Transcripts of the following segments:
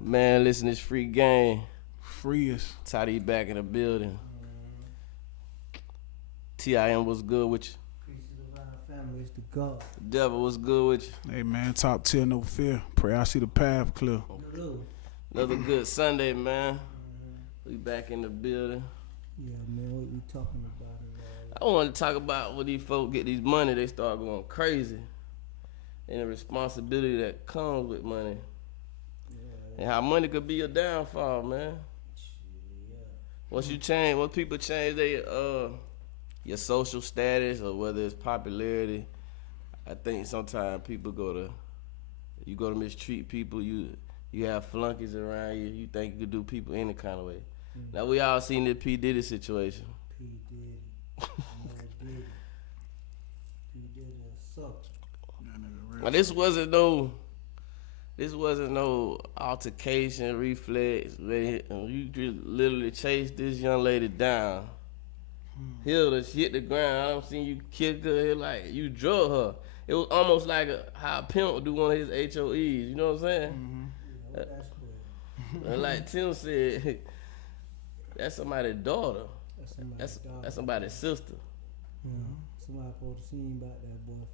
Man, listen, this free game. Free us. Toddy back in the building. TIM was good with you. Peace to the Divine Family. It's the God. Devil was good with you. Hey man, top tier, no fear. Pray I see the path clear. Another good Sunday, man. We back in the building. Yeah, man, what we talking about? I want to talk about when these folks get these money, they start going crazy. And the responsibility that comes with money. And how money could be a downfall, man. Once people change your social status or whether it's popularity, I think sometimes people go to mistreat people. You have flunkies around you. You think you could do people any kind of way. Now we all seen the P. Diddy situation. P. Diddy. P. Diddy sucked. Now this wasn't no altercation, reflex. You just literally chased this young lady down. Held her, hit the ground. I don't see you kick her like you drug her. It was almost like how a pimp would do one of his HOEs. You know what I'm saying? Like Tim said, that's somebody's daughter. That's somebody's sister. Somebody supposed to see about that boy.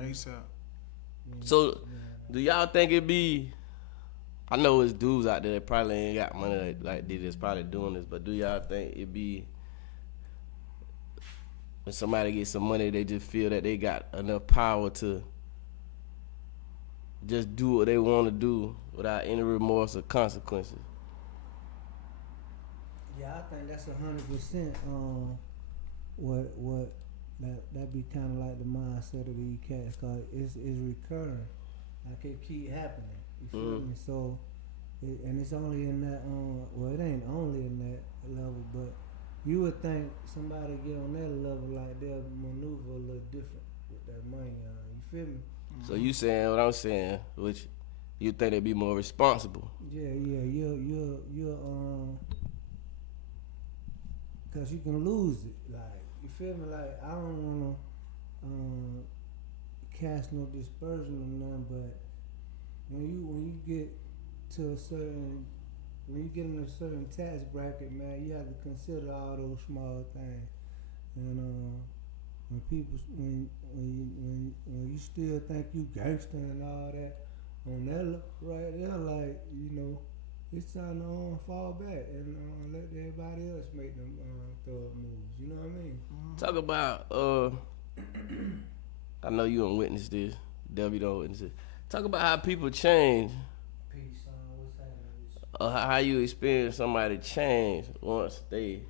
ASAP. So, do y'all think it be? I know it's dudes out there that probably ain't got money like they just probably doing this, but do y'all think it be when somebody gets some money, they just feel that they got enough power to just do what they want to do without any remorse or consequences? Yeah, I think that's 100%. What that be kind of like the mindset of these cats, cause it's recurring, like it keep happening. You feel me? So, and it's only in that. Well, it ain't only in that level, but you would think somebody get on that level like they'll maneuver a little different with that money. You feel me? So you saying what I'm saying, which you think they be more responsible? Yeah. You're cause you can lose it. Like, you feel me? Like, I don't wanna cast no dispersion or nothing, but when you get to when you get in a certain tax bracket, man, you have to consider all those small things. And when you still think you gangster and all that, on that right there, like, it's time to fall back and let everybody else make them thug moves. You know what I mean? Talk about I know you don't witness this. W don't witness it. Talk about how people change. Peace, what's happening? How you experience somebody change once they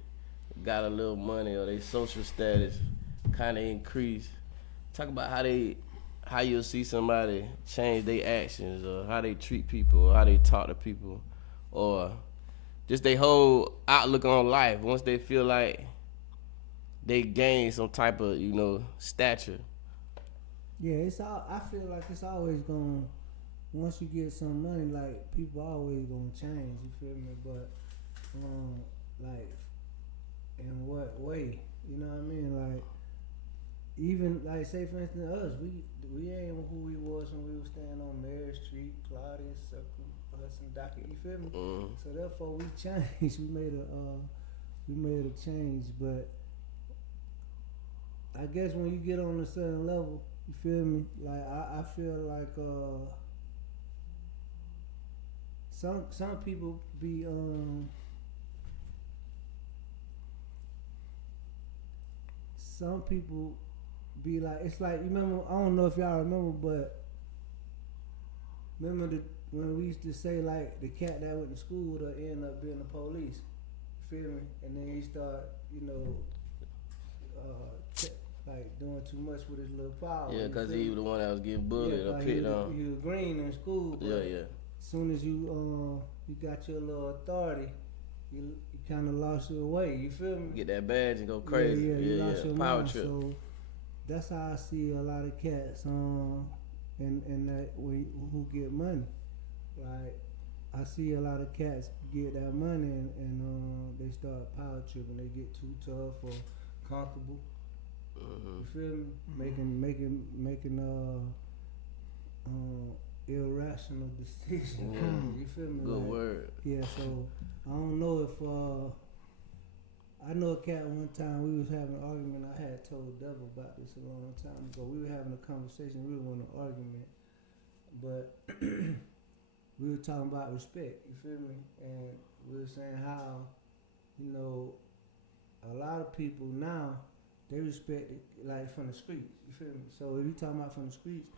got a little money or their social status kind of increase. Talk about how you'll see somebody change their actions or how they treat people or how they talk to people or just their whole outlook on life once they feel like they gain some type of, stature. Yeah, I feel like it's always going. Once you get some money, like, people always gonna change. You feel me? But like, in what way? You know what I mean? Like, even like, say for instance, us, we ain't who we was when we was staying on Mary Street, Claudius, Hudson, Docket. You feel me? So therefore, we changed. We made a change, but I guess when you get on a certain level, you feel me? Like, I feel like some people be some people be like, it's like, you remember, I don't know if y'all remember, but remember when we used to say, like, the cat that went to school would end up being the police. You feel me? And then he start, like, doing too much with his little power. Yeah, because he was the one that was getting bullied or picked on. He was green in school. But yeah. As soon as you got your little authority, you kind of lost your way. You feel me? Get that badge and go crazy. You lost your power mind. trip. So that's how I see a lot of cats and that who get money. Like, I see a lot of cats get that money and they start power tripping. They get too tough or comfortable. You feel me? Making irrational decision. Yeah. You feel me? Good Like, word. yeah, so I don't know if I know a cat one time we was having an argument. I had told Devil about this a long time ago. We were having a conversation, really wasn't an argument, but we were talking about respect, you feel me? And we were saying how, you know, a lot of people now, they respect it like from the streets, you feel me? So if you talking about from the streets,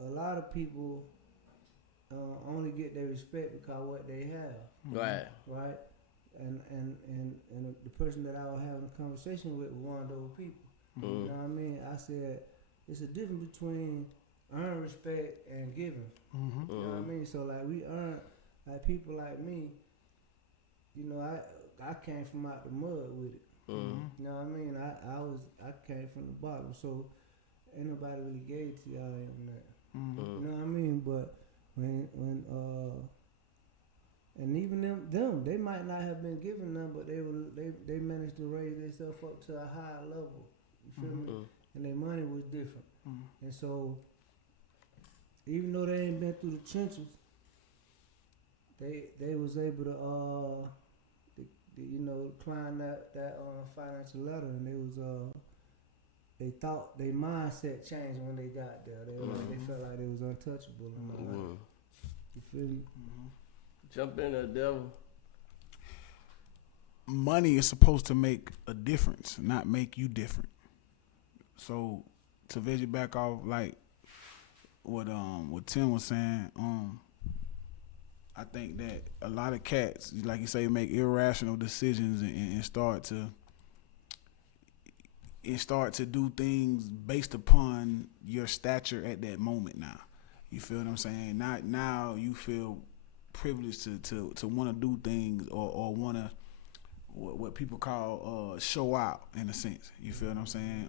a lot of people only get their respect because of what they have, Right. right? And the person that I was having a conversation with was one of those people. You know what I mean? I said, it's a difference between earning respect and giving. You know what I mean? So like we earn, like people like me, you know, I came from out the mud with it. You know what I mean? I came from the bottom, so ain't nobody really gave it to y'all on that. You know what I mean? But when and even them, they might not have been given them, but they managed to raise themselves up to a higher level. You feel me? And their money was different. And so even though they ain't been through the trenches, they was able to you know, climb that financial ladder, and they thought their mindset changed when they got there. They felt like they was untouchable and all that. You feel me? Jump in there, Devil. Money is supposed to make a difference, not make you different. So to veggie back off like what Tim was saying, I think that a lot of cats, like you say, make irrational decisions and start to do things based upon your stature at that moment now. You feel what I'm saying? Not now you feel privileged to want to do things or want to what people call show out in a sense. You feel what I'm saying?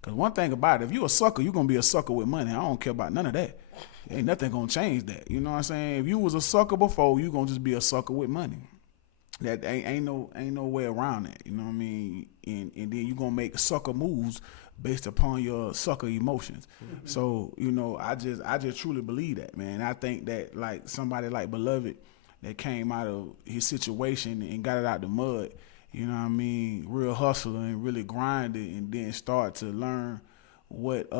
Because one thing about it, if you a sucker, you're going to be a sucker with money. I don't care about none of that. Ain't nothing going to change that. You know what I'm saying? If you was a sucker before, you going to just be a sucker with money. That ain't no way around that. You know what I mean? And then you going to make sucker moves based upon your sucker emotions. So, you know, I just truly believe that, man. I think that like somebody like Beloved that came out of his situation and got it out the mud, you know what I mean, real hustler and really grinded, and then start to learn what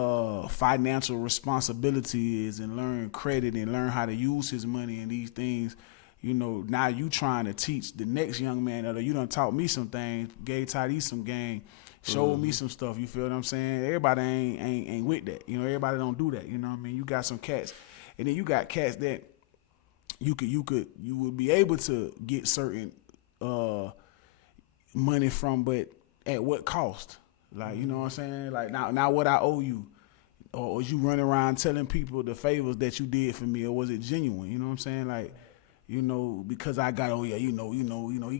financial responsibility is and learn credit and learn how to use his money and these things. You know, now you trying to teach the next young man that you done taught me some things, gave Tyrese some game, showed me some stuff. You feel what I'm saying? Everybody ain't with that. You know, everybody don't do that. You know what I mean? You got some cats, and then you got cats that you would be able to get certain money from, but at what cost? Like, you know what I'm saying? Like now what I owe you, or you running around telling people the favors that you did for me, or was it genuine? You know what I'm saying? Like, you know, because I got, he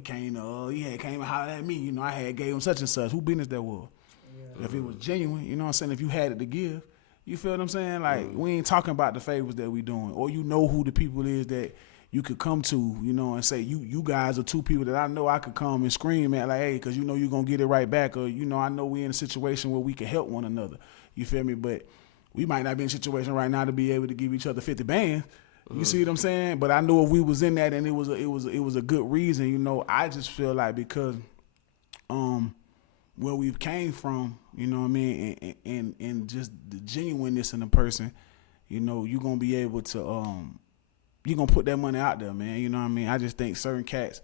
came and hollered at me. You know, I had gave him such and such. Who business that was? Yeah. If it was genuine, you know what I'm saying? If you had it to give, you feel what I'm saying? Like, we ain't talking about the favors that we doing, or you know who the people is that you could come to, you know, and say, you guys are two people that I know I could come and scream at, like, hey, because you know you're going to get it right back, or, you know, I know we in a situation where we can help one another. You feel me? But we might not be in a situation right now to be able to give each other 50 bands. You see what I'm saying? But I know if we was in that and it was a good reason, you know. I just feel like because where we came from, you know what I mean, and just the genuineness in the person, you know, you're gonna be able to you're gonna put that money out there, man. You know what I mean? I just think certain cats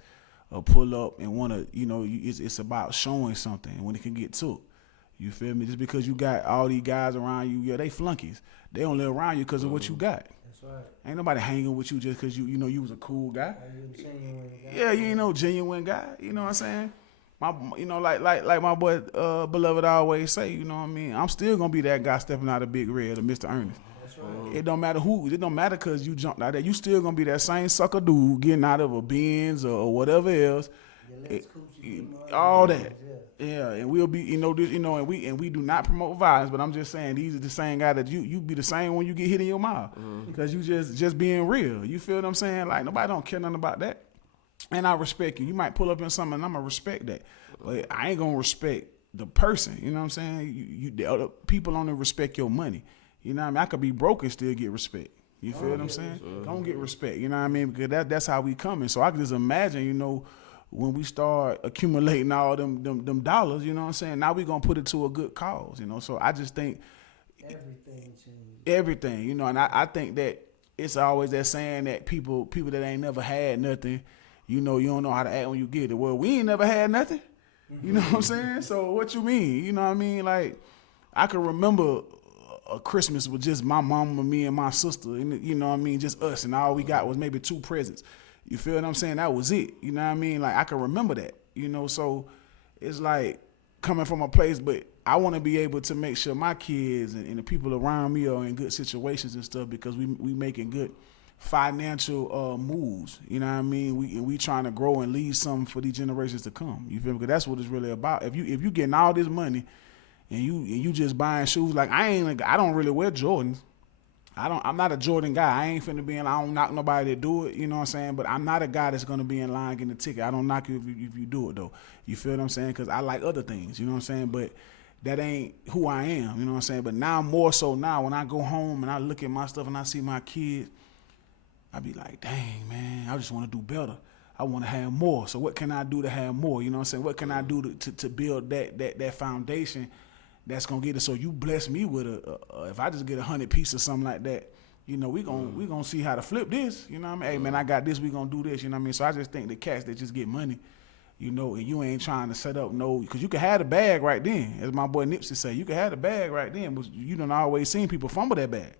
pull up and wanna, you know, it's about showing something when it can get took. You feel me? Just because you got all these guys around you, yeah, they flunkies. They don't live around you because of what you got. Right. Ain't nobody hanging with you just because you know you was a cool guy. Guy. Yeah, you ain't no genuine guy. You know what I'm saying? Like my boy Beloved always say. You know what I mean? I'm still gonna be that guy stepping out of Big Red or Mr. Ernest. That's right. It don't matter who. It don't matter because you jumped out there. You still gonna be that same sucker dude getting out of a Benz or whatever else. All that. Yeah, and we'll be, you know, and we do not promote violence, but I'm just saying these are the same guy that you be the same when you get hit in your mouth because you just being real. You feel what I'm saying? Like nobody don't care nothing about that, and I respect you. You might pull up in something, and I'm gonna respect that, but I ain't gonna respect the person. You know what I'm saying? The other people only respect your money. You know what I mean? I could be broke and still get respect. You feel what I'm saying? Don't get respect. You know what I mean? Because that's how we coming. So I can just imagine, you know, when we start accumulating all them dollars, you know what I'm saying? Now we gonna put it to a good cause, you know. So I just think Everything changed. everything, you know, and I think that it's always that saying that people that ain't never had nothing, you know, you don't know how to act when you get it. Well, we ain't never had nothing. You know what I'm saying? So what you mean? You know what I mean? Like, I can remember a Christmas with just my mama, me, and my sister, and you know what I mean, just us, and all we got was maybe 2 presents. You feel what I'm saying? That was it. You know what I mean? Like, I can remember that. You know, so it's like coming from a place, but I want to be able to make sure my kids and the people around me are in good situations and stuff, because we making good financial moves. You know what I mean? We trying to grow and leave something for these generations to come. You feel me? Because that's what it's really about. If you getting all this money and you just buying shoes, like I don't really wear Jordans. I'm not a Jordan guy. I ain't finna be in. I don't knock nobody to do it. You know what I'm saying? But I'm not a guy that's gonna be in line getting a ticket. I don't knock you if you do it though. You feel what I'm saying? Because I like other things. You know what I'm saying? But that ain't who I am. You know what I'm saying? But now more so now when I go home and I look at my stuff and I see my kids, I be like, dang man, I just want to do better. I want to have more. So what can I do to have more? You know what I'm saying? What can I do to build that foundation that's gonna get it? So you bless me with if I just get 100 pieces or something like that, you know, we gonna see how to flip this. You know what I mean? Hey man, I got this. We gonna do this. You know what I mean? So I just think the cats that just get money, you know, and you ain't trying to set up because you can have the bag right then, as my boy Nipsey say, you can have the bag right then, but you done always seen people fumble that bag.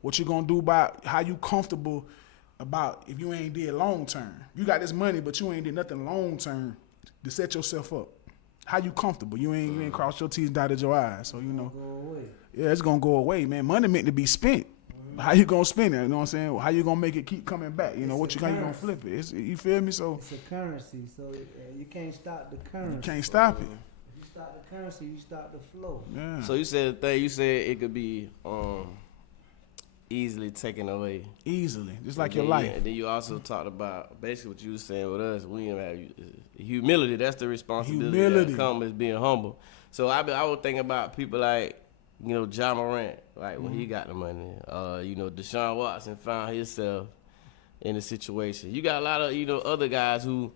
What you gonna do about how you comfortable about if you ain't did long term? You got this money, but you ain't did nothing long term to set yourself up. How you comfortable? You ain't crossed your T's, dotted your I's. So you know, Go away. yeah, it's gonna go away, man. Money meant to be spent. How you gonna spend it? You know what I'm saying? How you gonna make it keep coming back? You know how you gonna flip it? You feel me? So It's a currency, so you can't stop the currency. you can't stop it. If you stop the currency, you stop the flow. Yeah. So you said it could be easily taken away. Easily, just like your And life. then you also talked about basically what you were saying with us. We didn't have humility. That's the responsibility that comes as being humble. So I was thinking about people like, you know, Ja Morant, like when he got the money. You know, Deshaun Watson found himself in a situation. You got a lot of, you know, other guys who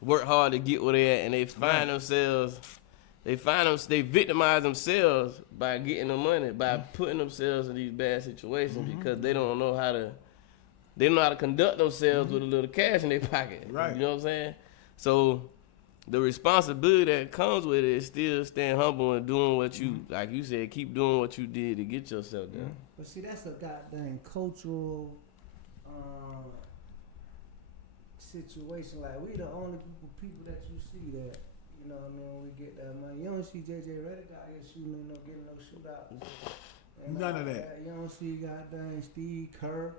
work hard to get where they at, and they find themselves. They victimize themselves by getting the money, by putting themselves in these bad situations because they don't know how to conduct themselves with a little cash in their pocket. Right. You know what I'm saying? So the responsibility that comes with it is still staying humble and doing what you, like you said, keep doing what you did to get yourself there. But see, that's a goddamn cultural situation. Like, we the only people that you see that, you know what I mean, when we get that money. You don't see JJ Redick out here shooting getting no shootouts. None of that. You don't see goddamn Steve Kerr.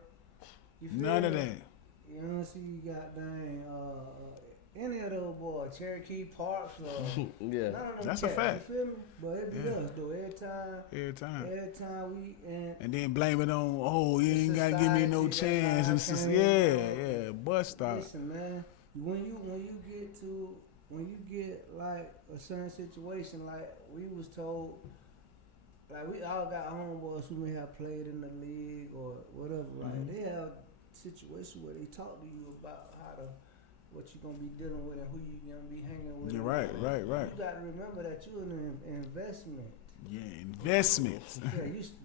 You feel None me? of that. You don't see goddamn any of those boys, Cherokee Parks or Yeah. none of them That's a cats, fact. You feel me? But it be Yeah. us though. Every time we And then blame it on, oh, you ain't gotta give me no society, chance. And that's it's how just, I yeah, bust stop. listen, man. When you get like a certain situation, like we was told, like we all got homeboys who may have played in the league or whatever, right? They have situations where they talk to you about what you gonna be dealing with and who you gonna be hanging with. You're right. You gotta remember that you're an investment. Yeah, investments. Yeah,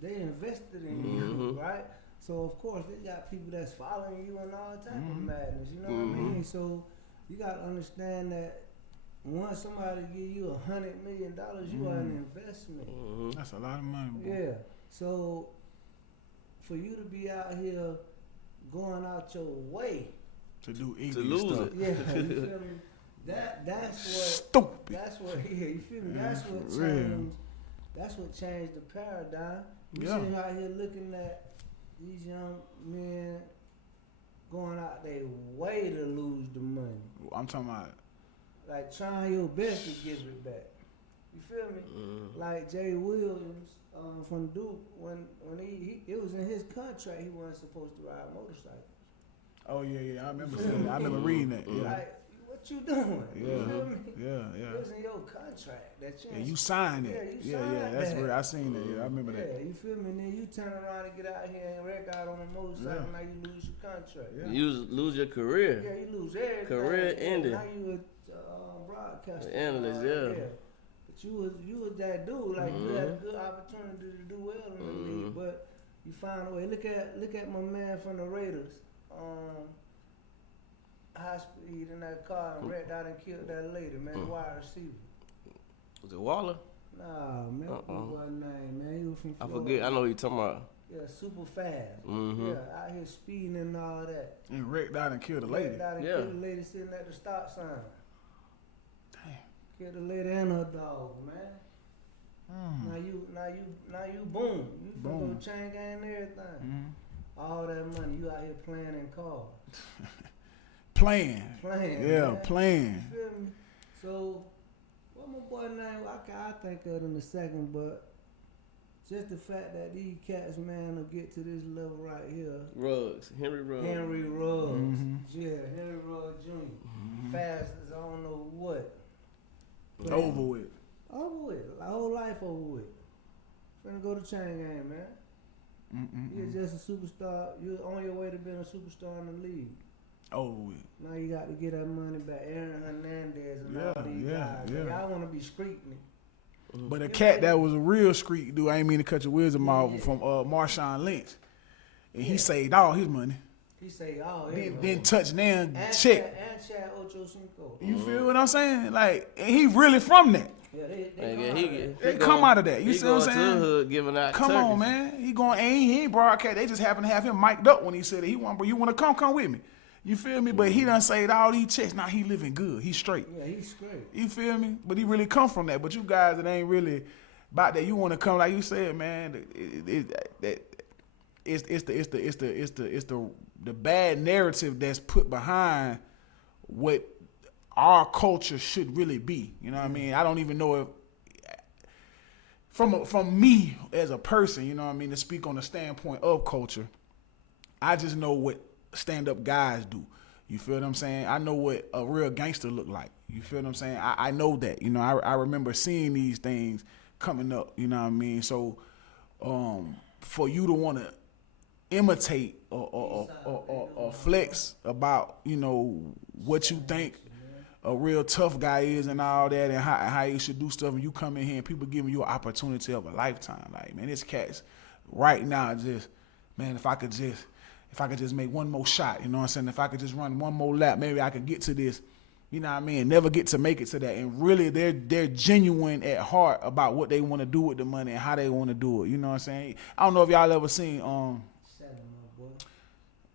they invested in you, right? So of course they got people that's following you and all type of madness. You know what I mean? So you gotta understand that once somebody give you $100 million, you are an investment. That's a lot of money, boy. Yeah. So for you to be out here going out your way To do To lose stuff. it. yeah, you feel me? That's what. Stupid. That's what. Yeah, you feel me? Yeah, That's what for real. changed. That's what changed the paradigm. You Yeah. sitting out here looking at these young men going out their way to lose the money, I'm talking about. like trying your best to give it back. You feel me? Like Jay Williams from Duke, when he it was in his contract, he wasn't supposed to ride motorcycles. Oh yeah, I remember seeing that. I remember reading that. Yeah. Like, what what you doing? You feel me? Yeah. It's in your contract that you. Yeah, you signed Yeah, it. you Yeah, signed that's that. real. I seen that. Yeah, I remember that. Yeah, you feel me? And then you turn around and get out here and wreck out on a motorcycle. Now you lose your contract. Yeah. You lose your career. Yeah, you lose everything. Career ending. Now you a broadcaster. Analyst, yeah. But you was that dude. Like you had a good opportunity to do well in the league, but you found a way. Look at my man from the Raiders. High speed in that car and wrecked out and killed that lady, man. The wide receiver. Was it Waller? Nah, man. What was his name, man? He was from I Florida. forget. I know who you talking about. Yeah, super fast. Mm-hmm. Yeah, out here speeding and all that. And wrecked out and killed a lady. Wrecked out and Yeah. killed the lady sitting at the stop sign. Damn. Killed the lady and her dog, man. Now you boom. You from Boom. the chain gang and everything. Mhm. All that money, you out here playing in cars. Playing. Yeah, man. playing. You feel me? So, what my boy name? I think of it in a second, but just the fact that these cats, man, will get to this level right here. Ruggs. Henry Ruggs. Henry Ruggs. Mhm. Yeah, Henry Ruggs Jr. Fast as I don't know what. Over with. Over with. My whole life over with. Finna go to chain game, man. You're just a superstar. You're on your way to being a superstar in the league. Over with. Now you got to get that money back. Aaron Hernandez and Yeah, all these yeah, guys. yeah. Y'all want to be streaking it. But a cat that was a real street dude, I ain't mean to cut your wisdom off, from Marshawn Lynch. And he saved all his money. He say, oh, Didn't touch now, and check. Chad Ochocinco. You feel what I'm saying? Like, and he really from that. Yeah, they They come out of that. You he see what I'm going to saying? the hood giving out Come turkeys. on, man. He ain't broadcast. They just happen to have him mic'd up when he said it. He want, bro, you want to come with me. You feel me? But he done saved all these checks. Now he living good. He's straight. Yeah, he's straight. You feel me? But he really come from that. But you guys that ain't really about that, you want to come like you said, man. It's the bad narrative that's put behind what our culture should really be. You know what I mean? I don't even know if from me as a person, you know what I mean, to speak on the standpoint of culture, I just know what stand-up guys do. You feel what I'm saying? I know what a real gangster look like. You feel what I'm saying? I know that. You know, I remember seeing these things coming up. You know what I mean? So, for you to want to imitate or flex about, you know, what you think a real tough guy is and all that, and how you should do stuff, and you come in here and people giving you an opportunity of a lifetime. Like, man, this cat's right now just, man, if I could just make one more shot, you know what I'm saying? If I could just run one more lap, maybe I could get to this, you know what I mean? Never get to make it to that. And really, they're genuine at heart about what they want to do with the money and how they want to do it. You know what I'm saying? I don't know if y'all ever seen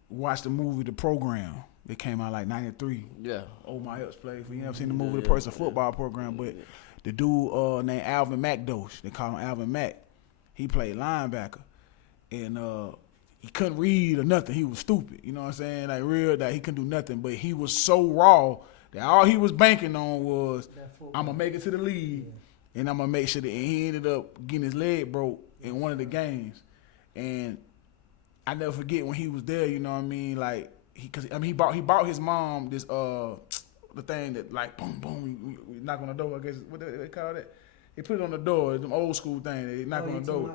watch the movie The Program. It came out like 93. Yeah. Oh, my Epps played for you. Never seen the movie? It's a football program, but the dude named Alvin McDosh, they call him Alvin Mack. He played linebacker, and he couldn't read or nothing. He was stupid. You know what I'm saying? Like real, that he couldn't do nothing. But he was so raw that all he was banking on was, I'm gonna make it to the league, and I'm gonna make sure that. And he ended up getting his leg broke in one of the games, and I never forget when he was there. You know what I mean? Like he bought his mom this the thing that like boom boom you knock on the door. I guess what they call that. They put it on the door. It's them old school thing. They knock on the door.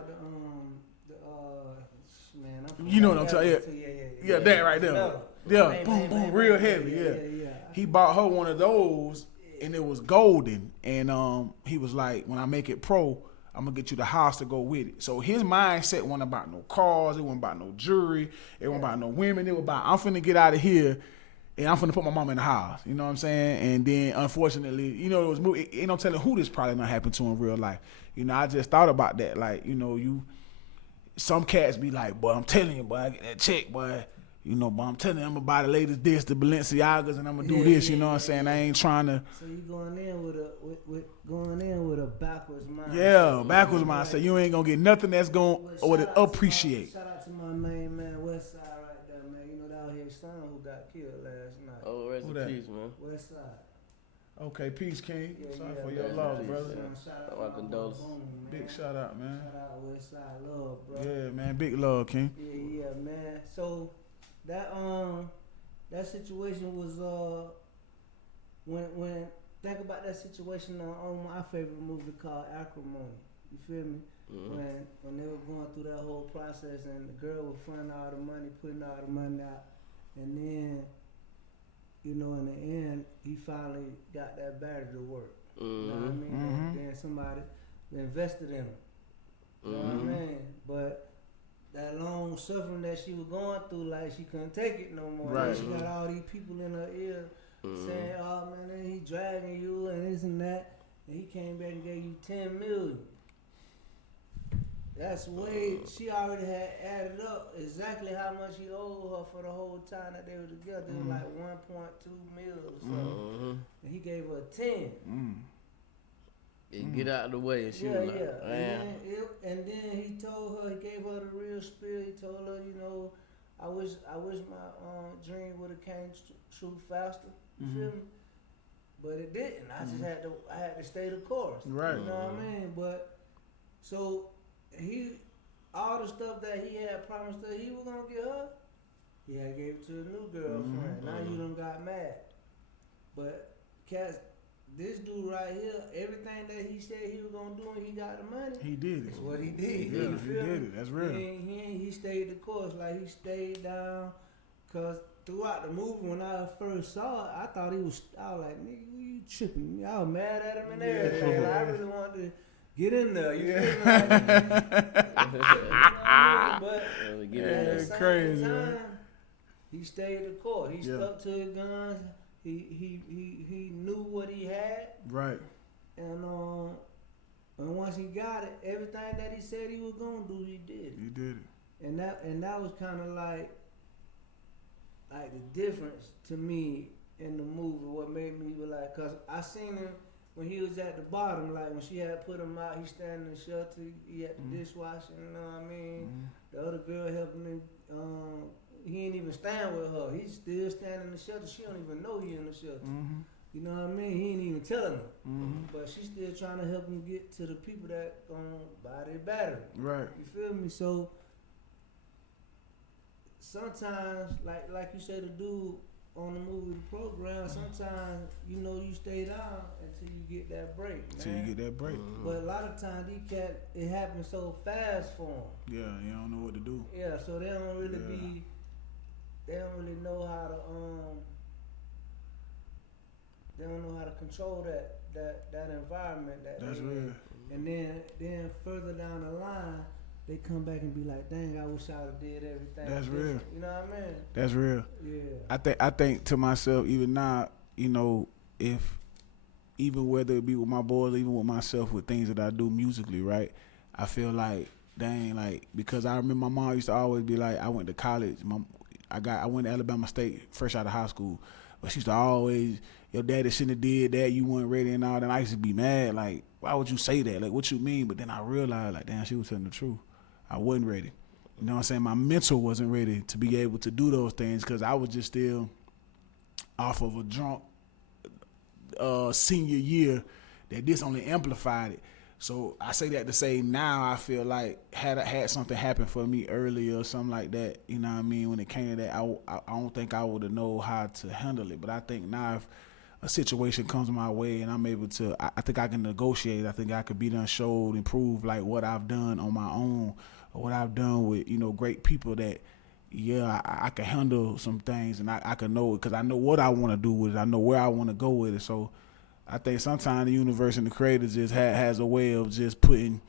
You know what I'm talking about? Yeah, that right there. Yeah, boom, boom, real heavy. Yeah. He bought her one of those, and it was golden. And he was like, when I make it pro, I'm gonna get you the house to go with it. So his mindset wasn't about no cars, it wasn't about no jewelry, it wasn't about no women. It was about, I'm finna get out of here, and I'm finna put my mama in the house. You know what I'm saying? And then unfortunately, you know, it ain't no telling who this probably not happened to in real life. You know, I just thought about that. Like, you know, some cats be like, boy, I'm telling you, boy, I get that check, boy. You know, but I'm telling you, I'm gonna buy the latest this, the Balenciagas, and I'm gonna do this. You know what I'm saying? I ain't trying to. So you going in with a backwards mind. Yeah, backwards mindset. You ain't gonna get nothing that's gonna appreciate. Shout out to my main man, Westside, right there, man. You know that out here son who got killed last night. Oh, rest in peace, man. Westside. Okay, peace, King. Sorry for yeah, your loss, peace, brother. yeah. My condolences. Big shout out, man. Shout out Westside love, bro. Yeah, man. Big love, King. Yeah, man. So that situation was when think about that situation on my favorite movie called Acrimony. You feel me? When they were going through that whole process and the girl was funding all the money, putting all the money out, and then, you know, in the end, he finally got that battery to work. You know what I mean? And then somebody invested in him. You know what I mean? But that long suffering that she was going through, like she couldn't take it no more. Right. And she got all these people in her ear saying, "Oh man, he dragging you and this and that," and he came back and gave you $10 million. That's way she already had added up exactly how much he owed her for the whole time that they were together. It was like 1.2 million or something, and he gave her 10. Get out of the way, and she was like, man. And then he told her, he gave her the real spiel. He told her, you know, I wish my dream would have came true faster. You feel me? But it didn't. I just had to stay the course. Right. You know what I mean? But so all the stuff that he had promised her he was gonna get her, he had gave it to a new girlfriend. Now you done got mad. But cats. This dude right here, everything that he said he was gonna do when he got the money, He did it. that's what he did. Yeah, You he feel did me? it. That's real. He stayed the course, like he stayed down. Cause throughout the movie, when I first saw it, I thought I was like, nigga, you tripping? I was mad at him and everything. Like, I really wanted to get in there. You feel me? But at the same crazy, time, man. he stayed the course. He stuck to his guns. He knew what he had, Right. and once he got it, everything that he said he was gonna do, he did it. He did it. And that was kind of like the difference to me in the movie. What made me be like, cause I seen him when he was at the bottom, like when she had put him out, he standing in the shelter, he had the dishwasher, you know what I mean? The other girl helping him. He ain't even stand with her. He's still standing in the shelter. She don't even know he in the shelter. You know what I mean? He ain't even telling her. But she's still trying to help him get to the people that gonna buy their battery. Right. You feel me? So sometimes, like you say, the dude on the movie, the program, sometimes, you know, you stay down until you get that break, man. Until you get that break. But a lot of times, these cats, it happens so fast for them. Yeah, you don't know what to do. Yeah, so they don't really they don't really know how to they don't know how to control that environment. That's real. And then further down the line, they come back and be like, "Dang, I wish I would have did everything." That's different." real. You know what I mean? That's real. Yeah. I think to myself, even now, you know, even whether it be with my boys, even with myself, with things that I do musically, right? I feel like, dang, like, because I remember my mom used to always be like, I went to college. I went to Alabama State fresh out of high school, but she used to always, your daddy shouldn't have did that, you weren't ready and all that. And I used to be mad, like, why would you say that? Like, what you mean? But then I realized, like, damn, she was telling the truth. I wasn't ready. You know what I'm saying? My mental wasn't ready to be able to do those things because I was just still off of a drunk senior year that this only amplified it. So I say that to say now I feel like had something happen for me earlier or something like that, you know what I mean, when it came to that, I don't think I would have known how to handle it. But I think now if a situation comes my way and I'm able to, I think I can negotiate. I think I could be done showed and prove like what I've done on my own or what I've done with, you know, great people that, yeah, I can handle some things and I can know it because I know what I want to do with it. I know where I want to go with it. So I think sometimes the universe and the creator just has a way of just putting,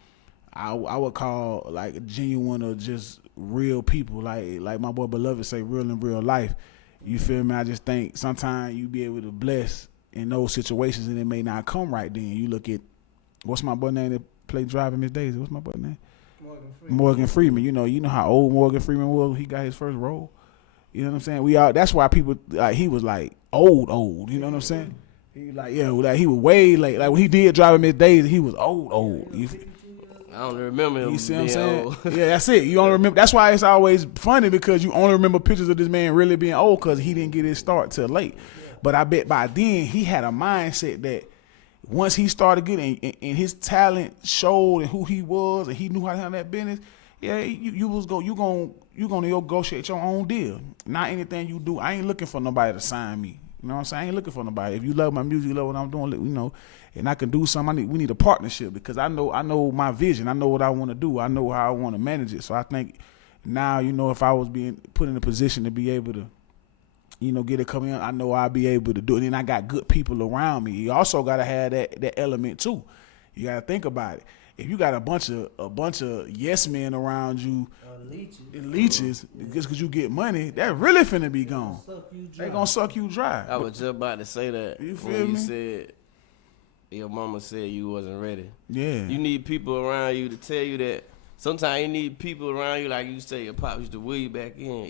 I would call like genuine or just real people, like my boy Beloved say, real in real life. You feel me? I just think sometimes you be able to bless in those situations and it may not come right then. You look at, what's my boy name that played Driving Miss Daisy? What's my boy name? Morgan Freeman. You know how old Morgan Freeman was when he got his first role. You know what I'm saying? That's why people, like, he was like old. You know what I'm saying? He like, yeah, like he was way late. Like when he did Driving Miss Daisy, he was old. I don't remember him. You see what I'm being saying? old. Yeah, that's it. You only remember. That's why it's always funny because you only remember pictures of this man really being old because he didn't get his start till late. But I bet by then he had a mindset that once he started getting and his talent showed and who he was and he knew how to handle that business. Yeah, you gonna negotiate your own deal. Not anything you do. I ain't looking for nobody to sign me. You know what I'm saying? I ain't looking for nobody. If you love my music, you love what I'm doing, you know, and I can do something, we need a partnership because I know my vision. I know what I want to do. I know how I want to manage it. So I think now, you know, if I was being put in a position to be able to, you know, get it coming in, I know I'll be able to do it. And I got good people around me. You also got to have that element too. You got to think about it. If you got a bunch of yes men around you, leeches, just because you get money, that really finna be gone. They gonna suck you dry. I was just about to say that. You feel when me? You said your mama said you wasn't ready. Yeah. You need people around you to tell you that. Sometimes you need people around you, like you say, your pops used to wheel you back in.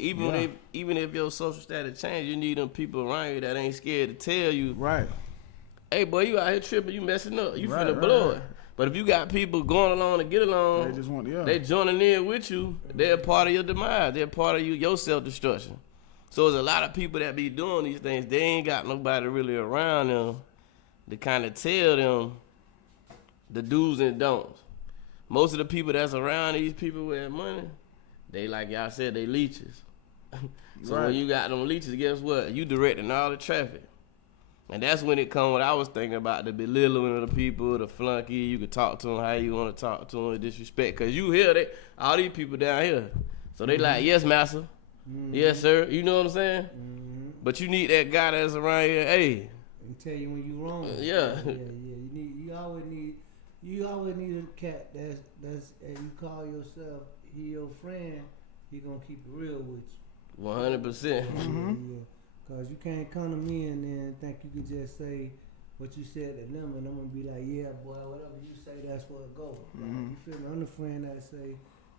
Even if your social status change, you need them people around you that ain't scared to tell you, Right. hey boy, you out here tripping, you messing up, you Right, finna blow right. it. But if you got people going along to get along, They just want, yeah. they joining in with you, they're part of your demise. They're part of your self-destruction. So there's a lot of people that be doing these things. They ain't got nobody really around them to kind of tell them the do's and don'ts. Most of the people that's around these people with money, they, like y'all said, they leeches. So Right. when you got them leeches, guess what? You directing all the traffic. And that's when it come what I was thinking about, the belittling of the people, the flunky. You can talk to them how you want to talk to them, disrespect. Because you hear all these people down here. So they like, yes, master. Yes, sir. You know what I'm saying? But you need that guy that's around here, hey. And tell you when you wrong. Yeah. You always need a cat that's and you call yourself he your friend, he gonna keep it real with you. 100%. Yeah. Cause you can't come to me and then think you can just say what you said to them and I'm gonna be like, yeah boy, whatever you say, that's where it goes. Like, you feel me? I'm the friend that say,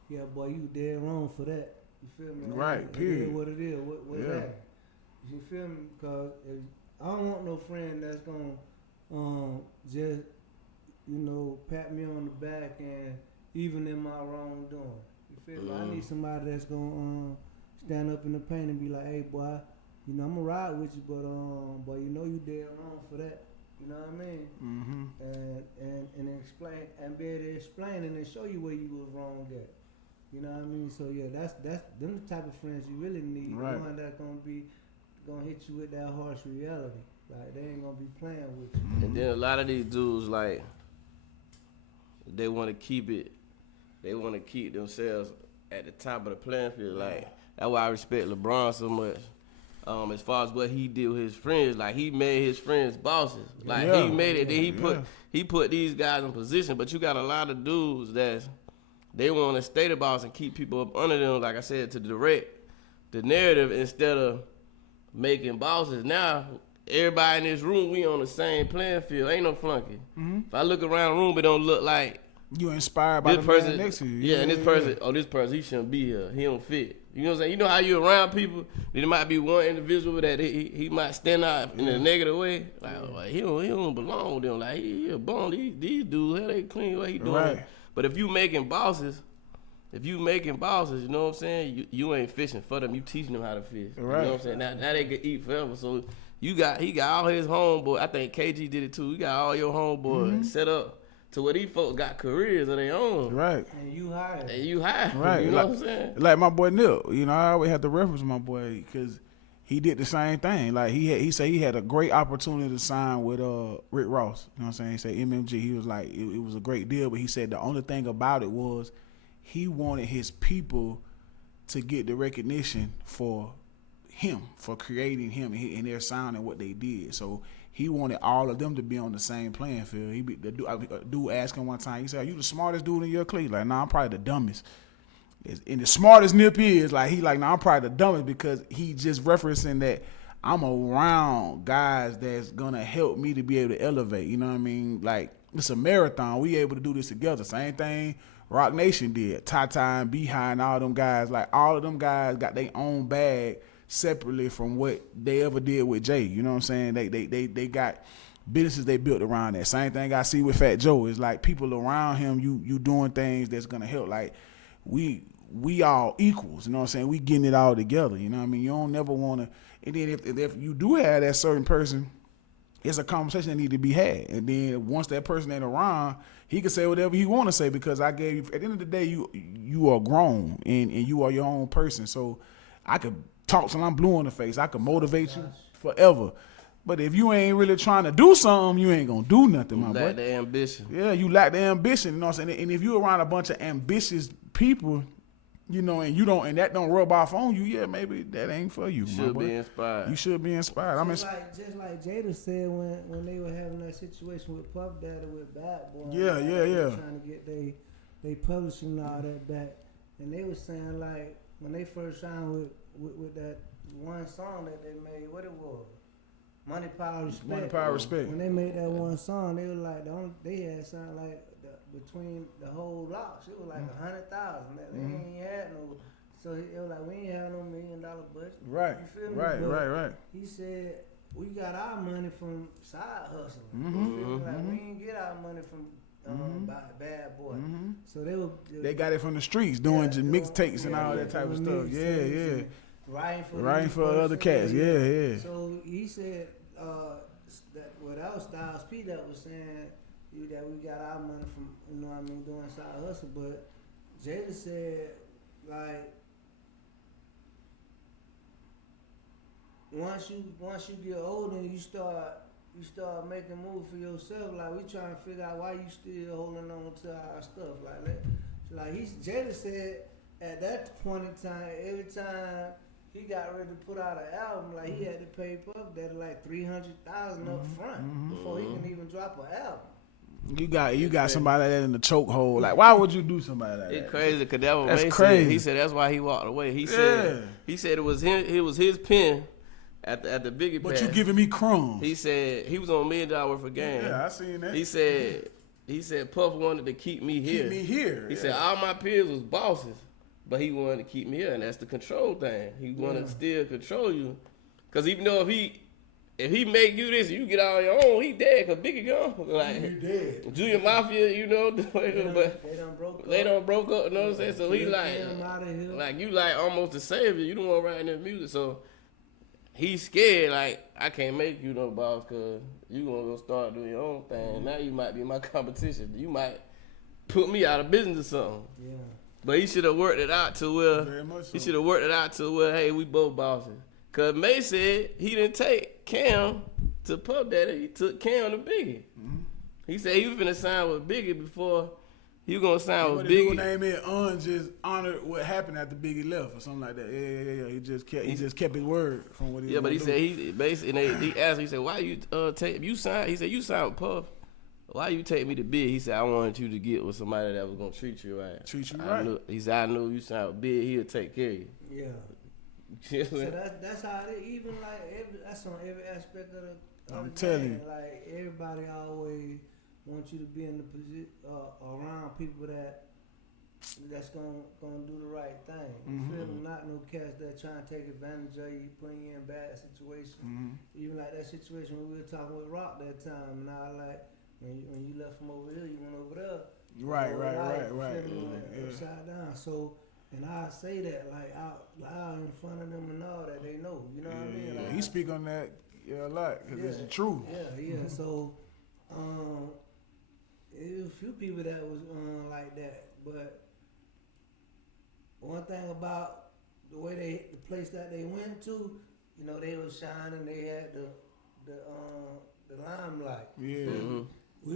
yeah boy, you dead wrong for that. You feel me? Right, It period. is what it is. What Yeah. that? You feel me? Cause if, I don't want no friend that's gonna just, you know, pat me on the back and even in my wrongdoing. You feel me? I need somebody that's gonna stand up in the pain and be like, hey boy, you know, I'm gonna ride with you, but you know you dead wrong for that. You know what I mean? And explain and be able to explain and then show you where you was wrong at. You know what I mean? So yeah, that's them the type of friends you really need. Right. The one that's gonna hit you with that harsh reality. Like they ain't gonna be playing with you. And then a lot of these dudes, like, they want to keep themselves at the top of the playing field. Like, that's why I respect LeBron so much. As far as what he did with his friends, like he made his friends bosses. Like he made it. Then he put these guys in position. But you got a lot of dudes they want to stay the boss and keep people up under them. Like I said, to direct the narrative instead of making bosses. Now everybody in this room, we on the same playing field. Ain't no flunky. If I look around the room, it don't look like You inspired by this the person man next to you. Yeah, and this person, he shouldn't be here. He don't fit. You know what I'm saying? You know how you around people, there might be one individual that he might stand out in a negative way. Like he don't belong with them. Like he a bum. These dudes, hell, they clean what he doing. Right. But if you making bosses, you know what I'm saying? You ain't fishing for them. You teaching them how to fish. Right. You know what I'm saying? Now they can eat forever. So he got all his homeboys. I think KG did it too. You got all your homeboys set up to where these folks got careers of their own. Right. And you hired. And you high. Right. You know what I'm saying? Like my boy Nip, you know, I always have to reference my boy because he did the same thing. Like he said he had a great opportunity to sign with Rick Ross. You know what I'm saying? He said MMG. He was like it was a great deal, but he said the only thing about it was he wanted his people to get the recognition for him, for creating him and their sound and what they did. So he wanted all of them to be on the same playing field. The dude asked him one time, he said, "Are you the smartest dude in your clique?" Like, "Nah, I'm probably the dumbest." And the smartest Nip is, like, "Nah, I'm probably the dumbest," because he just referencing that I'm around guys that's gonna help me to be able to elevate. You know what I mean? Like, it's a marathon. We able to do this together. Same thing Rock Nation did. Ty and Behind, all them guys. Like, all of them guys got their own bag separately from what they ever did with Jay. You know what I'm saying? They got businesses they built around that. Same thing I see with Fat Joe. It's like people around him, you doing things that's gonna help. Like we all equals, you know what I'm saying? We getting it all together, you know what I mean? You don't never wanna, and then if you do have that certain person, it's a conversation that need to be had. And then once that person ain't around, he can say whatever he want to say because I gave you, at the end of the day, you are grown and you are your own person. So I could talk till I'm blue in the face. I could motivate you forever. But if you ain't really trying to do something, you ain't gonna do nothing, my boy. Lack the ambition. Yeah, you lack the ambition, you know what I'm saying? And if you're around a bunch of ambitious people, you know, and that don't rub off on you, yeah, maybe that ain't for you, You my should boy. be inspired. You should be inspired. Just like Jada said when they were having that situation with Puff Daddy with Bad Boy. Yeah. Trying to get they publishing and all that back, and they was saying like when they first signed with that one song that they made, what it was, Money, Power, Respect. Money, Power, Respect. When they made that one song, they were like they had something like between the whole locks, it was like 100,000. They ain't had no. So it was like we ain't had no $1 million budget. Right. You feel me? Right. He said we got our money from side hustling. Mm-hmm. You feel me? Like we ain't get our money from Bad Boy. Mm-hmm. So They got it from the streets, doing mixtapes and all that type of stuff. Yeah. Writing for other cats. Yeah. So he said that was Styles P that was saying that we got our money from, you know what I mean, doing side hustle. But Jada said, like, once you get older and you start making moves for yourself, like we trying to figure out why you still holding on to our stuff. Jada said at that point in time, every time he got ready to put out an album, like he had to pay Puff Daddy like $300,000 up front before he can even drop an album. You got somebody like that in the chokehold. Like, why would you do somebody like that? It's crazy because that was That's Mason. crazy. He said that's why he walked away. He said it was him. It was his pen at the Biggie. But pass. you giving me crumbs. He said he was on $1 million worth of game. Yeah, I seen that. He said Puff wanted to keep me here. Keep me here. He said all my peers was bosses, but he wanted to keep me here, and that's the control thing. He wanted to still control you, because even though if he make you this, you get out on your own, he dead, because Biggie gone. Like, You dead. Junior Mafia, you know, but They done broke up. you know what I'm saying? So he Get him outta here. like you like almost the savior. You don't want to write in the music, so he's scared. Like, I can't make you no boss, because you gonna go start doing your own thing. Now you might be my competition. You might put me out of business or something. Yeah. But he should have worked it out to where Very much so. he should have worked it out to where, hey, we both bosses. Cause May said he didn't take Cam to Puff Daddy. He took Cam to Biggie. Mm-hmm. He said he was finna sign with Biggie before he was gonna sign What with the dude Biggie. named just honored what happened after Biggie left or something like that. Yeah. He just kept his word from what he. Yeah, but he was said doing. he basically he asked him, he said, why you take you signed? He said you signed with Puff. Why you take me to Big? He said I wanted you to get with somebody that was gonna treat you right. Treat you I right. knew, he said I knew you signed with Big. He'll take care of you. Yeah. You know So what I'm saying? that's how it is. Even like that's on every aspect of the. I'm telling you. Like everybody always wants you to be in the position around people that's gonna do the right thing. You feel me? Not no cats that trying to take advantage of you, putting you in bad situations. Even like that situation when we were talking with Rock that time, and I like when you left from over here, you went over there. Right. You feel me? Yeah. Upside down. So. And I say that like out loud in front of them and all that they know. You know what I mean? Like, He speak on that a lot because it's the truth. Yeah. So, it was a few people that was like that. But one thing about the way the place that they went to, you know, they was shining. They had the limelight. Yeah, We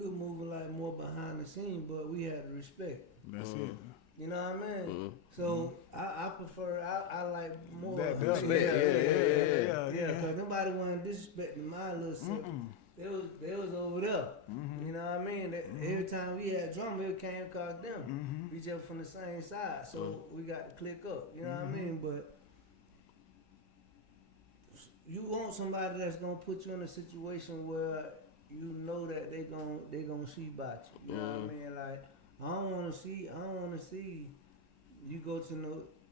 were moving like more behind the scene, but we had the respect. that's it. You know what I mean? So I prefer I like more That respect. yeah. Because nobody wanted to disrespect my little son. They was over there. You know what I mean? Every time we had drama, it came across them. We just from the same side, so we got to click up. You know what I mean? But you want somebody that's gonna put you in a situation where you know that they gonna see about you. You know what I mean? Like. I don't want to see you go to no.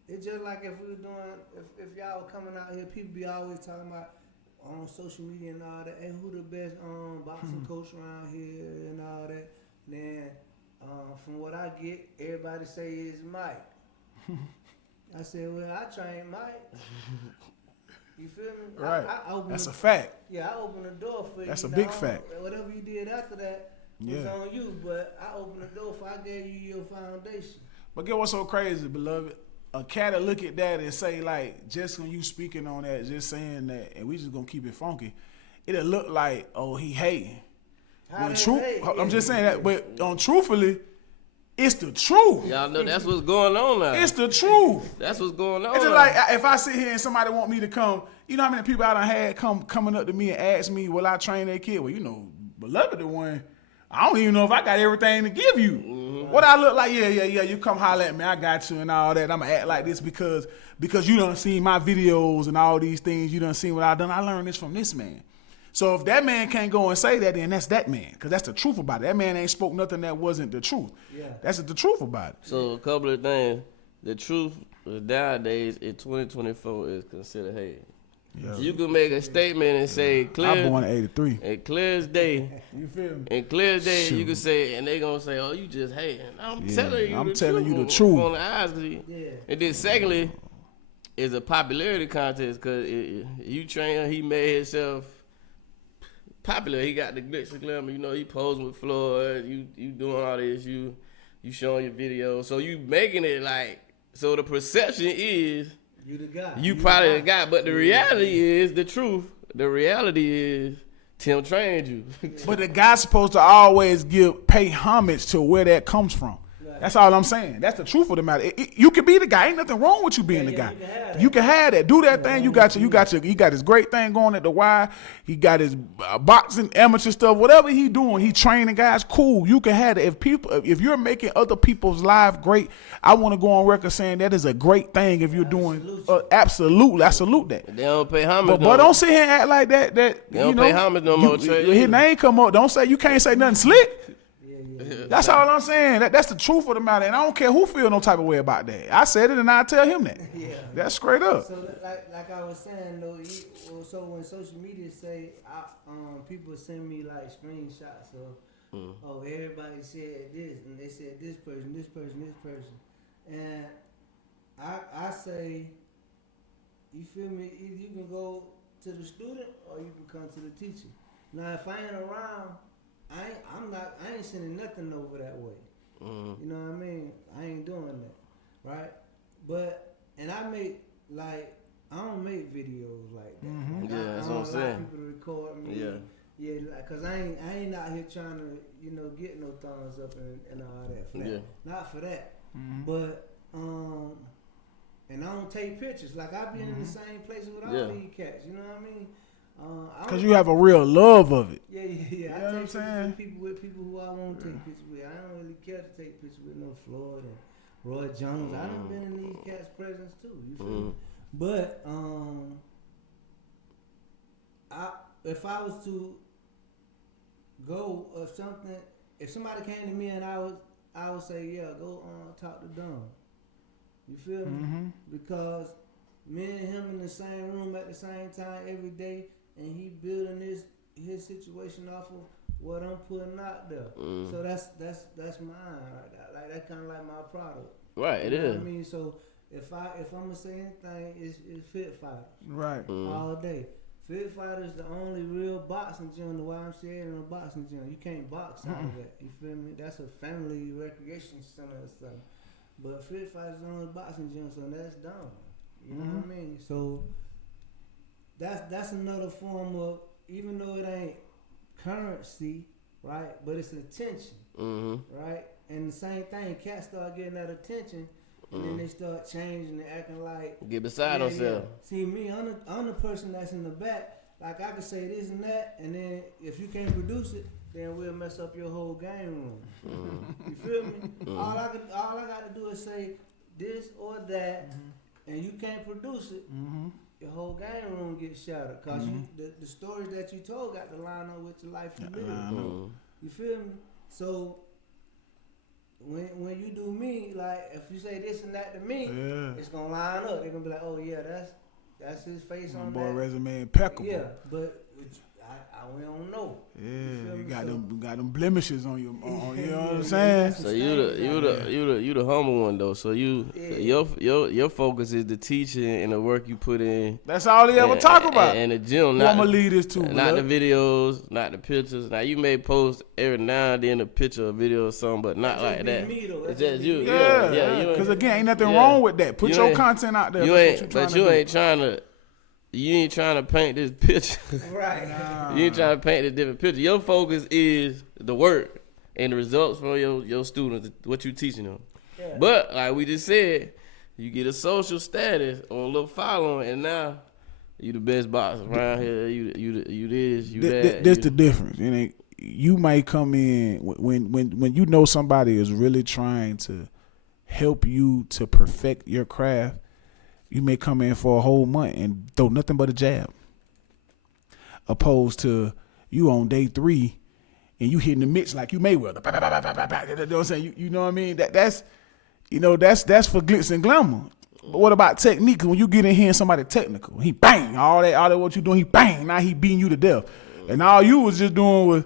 It's just like if we were doing, if y'all were coming out here, people be always talking about on social media and all that. Hey, who the best boxing coach around here and all that? Then from what I get, everybody say is Mike. I said, well, I train Mike. You feel me? Right. I That's a fact. Yeah, I opened the door for you. That's a know, big fact. Whatever you did after that. It's on you, but I opened the door for I gave you your foundation. But get what's so crazy, beloved? a cat look at that and say like, just when you speaking on that, just saying that, and we just gonna keep it funky, it'll look like, oh, he hating. When I'm just saying that, but truthfully, it's the truth. Y'all know that's what's going on now. It's the truth. That's what's going on. It's just now. like if I sit here and somebody want me to come, you know how many people I done had coming up to me and ask me, will I train their kid? Well, you know, beloved the one, I don't even know if I got everything to give you. Mm-hmm. What I look like, yeah, you come holler at me, I got you and all that. I'm gonna act like this because you done seen my videos and all these things, you done seen what I done. I learned this from this man. So if that man can't go and say that, then that's that man, because that's the truth about it. That man ain't spoke nothing that wasn't the truth. Yeah. That's the truth about it. So a couple of things. The truth nowadays in 2024 is considered hate. Yeah. You can make a statement and say clear. I'm born in '83. And clear as day. You feel me? And clear as day, you can say, and they gonna say, "Oh, you just hating." I'm telling you the truth. On the eyes, and then secondly, is a popularity contest because you train. He made himself popular. He got the glitz and glamour. You know, he posing with Floyd. You doing all this. You showing your videos. So you making it like. So the perception is. You the guy. You probably the guy, but the reality is the truth. The reality is Tim trained you. But the guy's supposed to always pay homage to where that comes from. That's all I'm saying. That's the truth of the matter. You can be the guy. Ain't nothing wrong with you being the guy. You can have that. Do that thing. He got his great thing going at the Y. He got his boxing amateur stuff. Whatever he doing, he training guys. Cool. You can have that. If you're making other people's life great, I want to go on record saying that is a great thing. If you're doing absolutely, I salute that. They don't pay homage. But don't sit here and act like that. They don't pay homage no more. His name come up. Don't say you can't say nothing slick. That's all I'm saying. That's the truth of the matter, and I don't care who feel no type of way about that. I said it, and I tell him that. Yeah, that's straight up. So, like I was saying though, so when social media say, people send me like screenshots of, oh, everybody said this, and they said this person, and I say, you feel me? Either you can go to the student or you can come to the teacher. Now, if I ain't around. I ain't sending nothing over that way. You know what I mean? I ain't doing that, right? But and I don't make videos like that. Mm-hmm. Like, that's what I'm saying. I don't like people to record me. Yeah, like, cause I ain't out here trying to get no thumbs up and all that. For that. Not for that. Mm-hmm. But and I don't take pictures. Like I been in the same places with all these cats. You know what I mean? Because you have a real love of it. Yeah. You know I what I'm saying? With people who I won't take pictures with. I don't really care to take pictures with no Floyd and Roy Jones. I done been in these cats' presence too. You feel me? But if I was to go or something, if somebody came to me and I would say, yeah, go talk to Don. You feel me? Mm-hmm. Because me and him in the same room at the same time every day. And he building his situation off of what I'm putting out there. So that's mine right there. Like that's kind of like my product. Right, it is. I mean, so if I'm gonna say anything, it's Fit Fighters. Right. All day. Fit Fighters the only real boxing gym, the YMCA and a boxing gym. You can't box out of that. You feel me? That's a family recreation center or something. But Fit Fighters the only boxing gym, so that's dumb. You know what I mean? So that's another form of, even though it ain't currency, right? But it's attention, right? And the same thing, cats start getting that attention, and then they start changing and acting like get beside themselves. See me, I'm the person that's in the back. Like I could say this and that, and then if you can't produce it, then we'll mess up your whole game room. You feel me? All I got to do is say this or that, and you can't produce it. Your whole game room gets shattered because the stories that you told got to line up with the life you live. You feel me? So when you do me, like if you say this and that to me, it's gonna line up. They're gonna be like, oh yeah, that's his face my on boy that. resume impeccable. Yeah, but we don't know. Yeah, feel you me? got them blemishes on your, on, you know what I'm Yeah, saying? that's So you the humble one though. So your focus is the teaching and the work you put in. That's all he ever talk about. And the gym, Who not I'ma the, lead this to, not the blood. videos, not the pictures. Now you may post every now and then a picture or video or something, but not That like just that. be me, though. It's That just just you. be me. Yeah. You Because ain't- again, ain't nothing yeah. wrong with that. Put You your ain't- content out there. You That's ain't, what you but trying you to ain't trying to. You ain't trying to paint this picture. Right. You ain't trying to paint a different picture. Your focus is the work and the results from your students, what you teaching them. Yeah. But like we just said, you get a social status or a little following, and now you the best boxer around here. You this, you that. That's the difference. It ain't, you might come in when you know somebody is really trying to help you to perfect your craft. You may come in for a whole month and throw nothing but a jab. Opposed to you on day 3 and you hitting the mitts like you Mayweather. You know what I'm saying? You know what I mean? That's for glitz and glamour. But what about technique? When you get in here and somebody technical, he bang, all that what you doing, he bang, now he beating you to death. And all you was just doing was,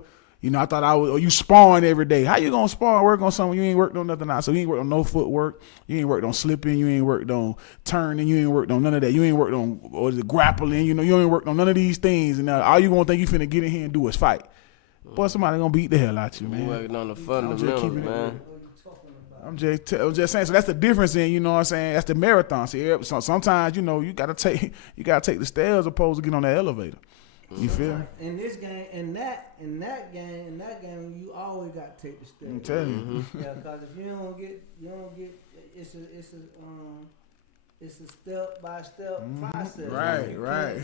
I thought or you sparring every day. How you gonna spar and work on something you ain't worked on nothing out? So you ain't worked on no footwork, you ain't worked on slipping, you ain't worked on turning, you ain't worked on none of that. You ain't worked on or the grappling, you ain't worked on none of these things. And all you gonna think you finna get in here and do is fight. Boy, somebody gonna beat the hell out you, You man. working on the fundamentals, man. I'm just saying. So that's the difference in, you know what I'm saying? That's the marathon. See, so sometimes, you gotta take the stairs opposed to get on the elevator. You feel me? In this game, in that game, you always got to take the step. I'm telling you. Yeah, because if you don't get, it's a step by step process. Right, You right.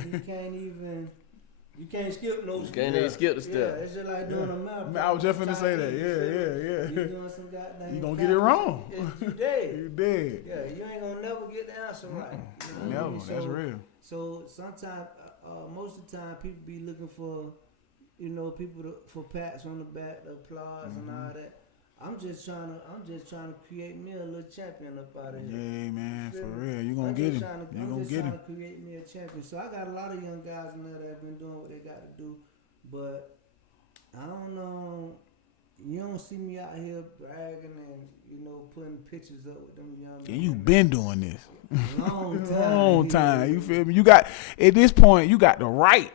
you can't skip no step. Can't even skip the step. Yeah, it's just like doing a marathon. I was just finna say that. You Yeah. doing some goddamn. You gonna get it wrong. You dead. You dead. Yeah, you ain't gonna never get the answer right. You know what I Never. mean? That's real. So sometimes, most of the time, people be looking for, for pats on the back, the applause, and all that. I'm just trying to create me a little champion up out of here. Yeah, man, for Feel me? real. You gonna I'm get just him. trying to- You I'm gonna just get trying him. to create me a champion. So I got a lot of young guys in there that have been doing what they got to do, but I don't know. You don't see me out here bragging and putting pictures up with them young. And you been doing this. long time. Long time. You feel me? You got, at this point, you got the right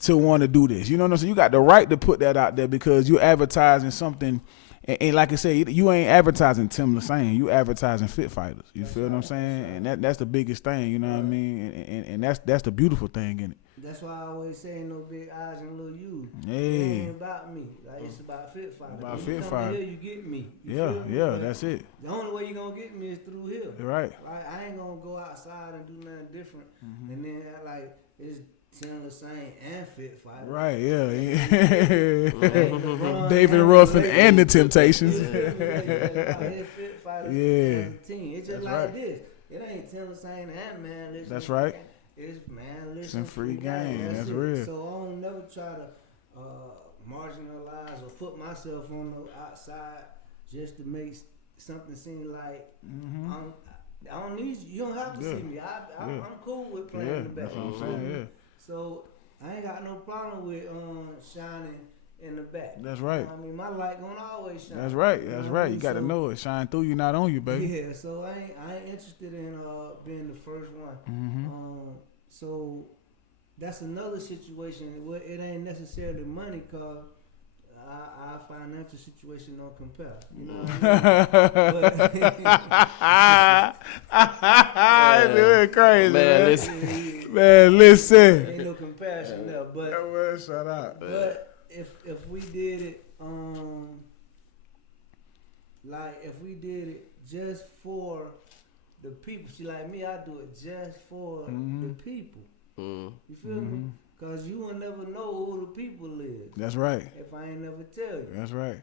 to want to do this. You know what I'm saying? You got the right to put that out there because you're advertising something. And like I said, you ain't advertising Tim Lassane. You advertising fit fighters. You feel what I'm saying? And that's the biggest thing. You know what I mean? And that's the beautiful thing in it. That's why I always say no big eyes and little you. Hey. It ain't about me. Like it's about fit fighter. About When fit you come fighter. Here, you get me. You Yeah, feel me? yeah, Like, that's it. The only way you gonna get me is through here. Right. Like I ain't gonna go outside and do nothing different, and then it's Tim Lassane and fit fighter. Right, yeah. LeBron David and Ruffin Lakers. and the Temptations. It's fit fighter Yeah. as a team. It's just That's like right. this. It ain't Tim Lassane and man. Listen That's right. It's man. It's Listen, a free game. That's it. real. So I don't never try to marginalize or put myself on the outside just to make something seem like I don't need you. You don't have to Yeah. see me. I'm cool with playing Yeah, in the back. that's what I'm saying, yeah. So I ain't got no problem with shining in the back. That's right. I mean, my light gonna always shine. That's right. You know That's what I right. mean? You got to So- know it. Shine through you, not on you, baby. Yeah, so I ain't interested in being the first one. So that's another situation where it ain't necessarily money, cause our financial situation don't compare. You know what I mean? Doing crazy, Man, man. listen. Man, listen. Ain't no comparison there, but Well, shut up. but if we did it, like if we did it just for the people, see, like me, I do it just for the people. Mm. You feel me? Cause you will never know who the people is That's right. if I ain't never tell you. That's right.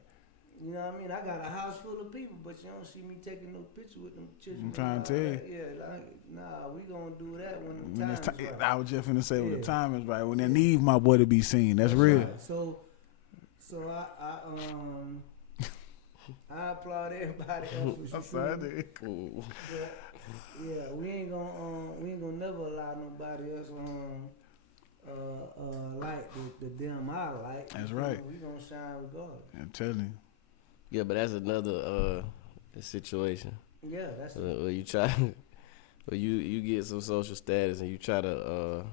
You know what I mean? I got a house full of people, but you don't see me taking no picture with them children. I'm trying to tell you. Yeah, like, nah, we gonna do that when the When time's it's right. I was just finna say when the Yeah. time is right. When they need my boy to be seen. That's real. Right. So I applaud everybody else. I'm sorry. Mm. But, yeah, we ain't gonna never allow nobody else like the dim our light. That's right. We gonna shine regardless. I'm telling Yeah, but that's another situation. Yeah, that's Where you try, where you get some social status and you try to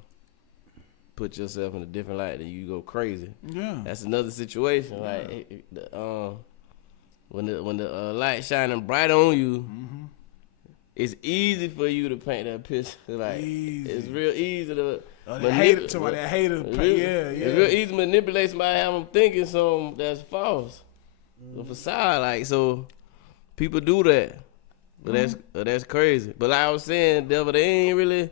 put yourself in a different light and you go crazy. you. Yeah. That's another situation. Yeah. Like when the light shining bright on you, Mm-hmm. it's easy for you to paint that picture. Like Easy. it's real easy to. That hater, somebody that hater. It's Yeah. real easy to manipulate somebody, have them thinking something that's false. The facade, like, so people do that. But that's crazy. But like I was saying, Devil, they ain't really,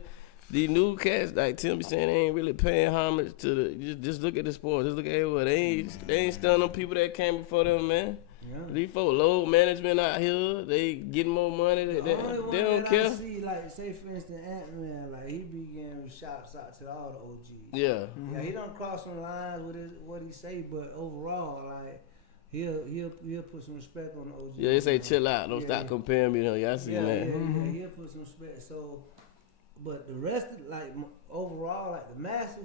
these new cats, like Tim be saying, they ain't really paying homage to the, just look at the sports, just look at everywhere. They ain't stunning them people that came before them, man. Yeah. These folks low management out here, they getting more money. They don't care. I see, like, say for instance, Ant-Man, like he be giving shouts out to all the OGs. Yeah. Yeah, he don't cross some lines with what he say, but overall, like he'll put some respect on the OGs. Yeah, they say chill out, don't stop comparing me to them. Y'all see that. Yeah, he'll put some respect. So, but the rest, like overall, like the masses.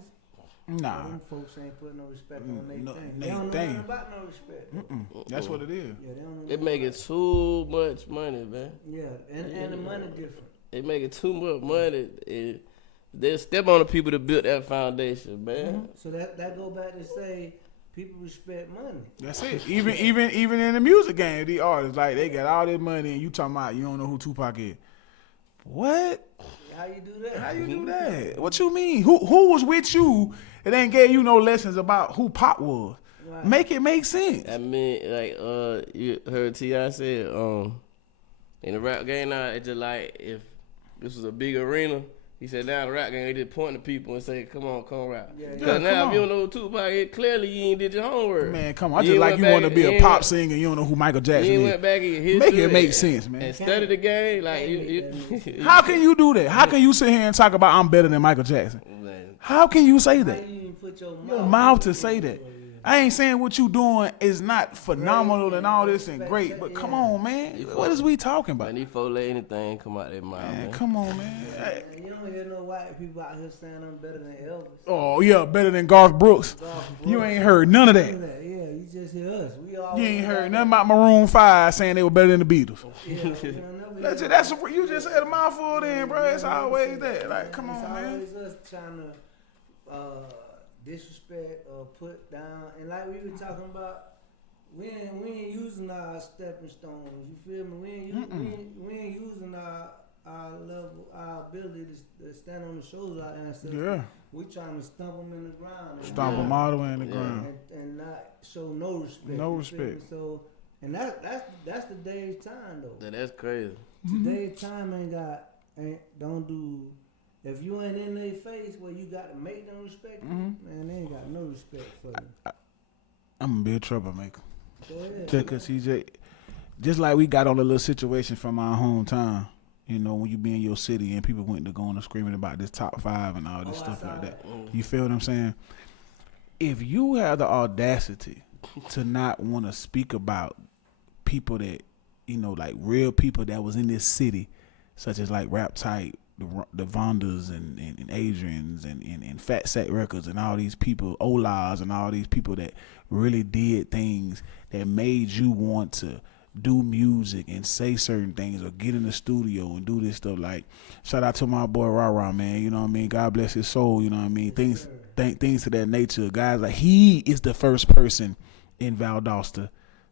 Nah. Them folks ain't putting no respect on their no, thing. they They don't know thing. nothing about no respect. That's what it is. Yeah, they don't know They nothing making about- too much money, man. Yeah, and the money different. They making too much money. They step on the people that built that foundation, man. So that go back to say people respect money. That's it. Even in the music game, the artists like they got all this money, and you talking about you don't know who Tupac is. What? How you do that? How you do that? What you mean? Who was with you? It ain't gave you no lessons about who Pop was. Right. Make it make sense. I mean, like, you heard T.I. said, in the rap game now, it's just like if this was a big arena, he said down the rap game, they just point to people and say, come on, rap. Yeah, Because yeah, now come if you on. don't know Tupac, it clearly you ain't did your homework. Man, come on. I You just ain't like went you back want to and- be you a ain't pop went- singer and you don't know who Michael You Jackson ain't is. went back in your history. Make it make sense, man. And study the game. Like, you How can you do that? How can you sit here and talk about I'm better than Michael Jackson? Man, How can you say How that? you even put your Your mouth to say that. I ain't saying what you doing is not phenomenal and all this and great, but come on, man. What is we talking about? man, these folks let anything come out their mouth, Man, man. come on, man. Hey. And you don't hear no white people out here saying I'm better than Elvis. Oh, yeah, better than Garth Brooks. You ain't heard none of that. Yeah, you just hear us. We all. You ain't heard nothing about Maroon 5 saying they were better than the Beatles. Yeah, You just said a mouthful then, bro. It's always that. Like, come on, man. It's always us trying to disrespect or put down, and like we were talking about, we ain't using our stepping stones. You feel me? We ain't using our level, our ability to stand on the shoulders of our ancestors. Yeah. We trying to stomp them in the ground. and Stomp them all the way in the ground. and not show no respect. No you feel me? respect. So, and that's today's time though. That's crazy. Today's time don't do. If you ain't in their face where you got to make them respect you, man, they ain't got no respect for you. I'm gonna be a troublemaker. Go ahead. Because just like we got on a little situation from our hometown, you know, when you be in your city and people went to going and screaming about this top 5 and all this stuff like that. You feel what I'm saying? If you have the audacity to not want to speak about people that, you know, like real people that was in this city, such as like Rap Type, the Vondas and Adrians and Fat Sack Records and all these people, Olas and all these people that really did things that made you want to do music and say certain things or get in the studio and do this stuff. Like, shout out to my boy Ra, man. You know what I mean? God bless his soul. You know what I mean? Things to that nature. Guys, like, he is the first person in Valdosta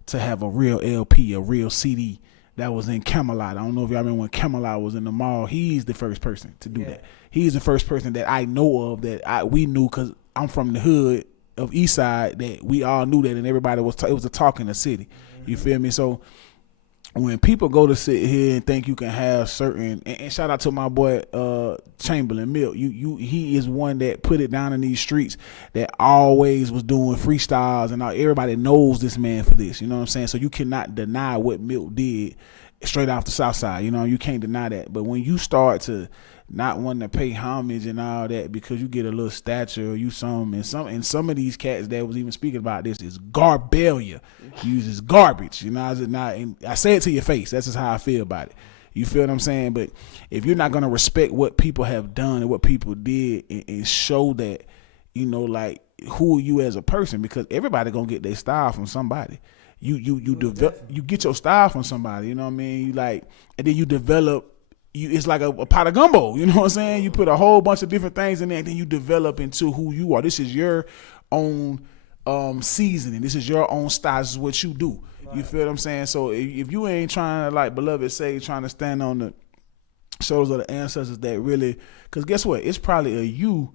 to have a real LP, a real CD that was in Camelot. I don't know if y'all remember when Camelot was in the mall. He's the first person to do that. He's the first person that I know of that we knew, because I'm from the hood of East Side, that we all knew that, and everybody was it was a talk in the city. You feel me? So when people go to sit here and think you can have certain, and shout out to my boy Chamberlain Milk, he is one that put it down in these streets, that always was doing freestyles, and everybody knows this man for this. You know what I'm saying? So you cannot deny what Milk did straight off the South Side. You know, you can't deny that. But when you start to not wanting to pay homage and all that because you get a little stature or you some of these cats that was even speaking about this is garbelia, uses garbage. You know, and I say it to your face. That's just how I feel about it. You feel what I'm saying? But if you're not gonna respect what people have done and what people did and show that, you know, like who are you as a person, because everybody gonna get their style from somebody. You develop, you get your style from somebody. You know what I mean? You like, and then you develop. It's like a pot of gumbo. You know what I'm saying? You put a whole bunch of different things in there, and then you develop into who you are. This is your own seasoning. This is your own style. This is what you do. Right. You feel what I'm saying? So if you ain't trying to, like Beloved say, trying to stand on the shoulders of the ancestors that really, because guess what? It's probably a you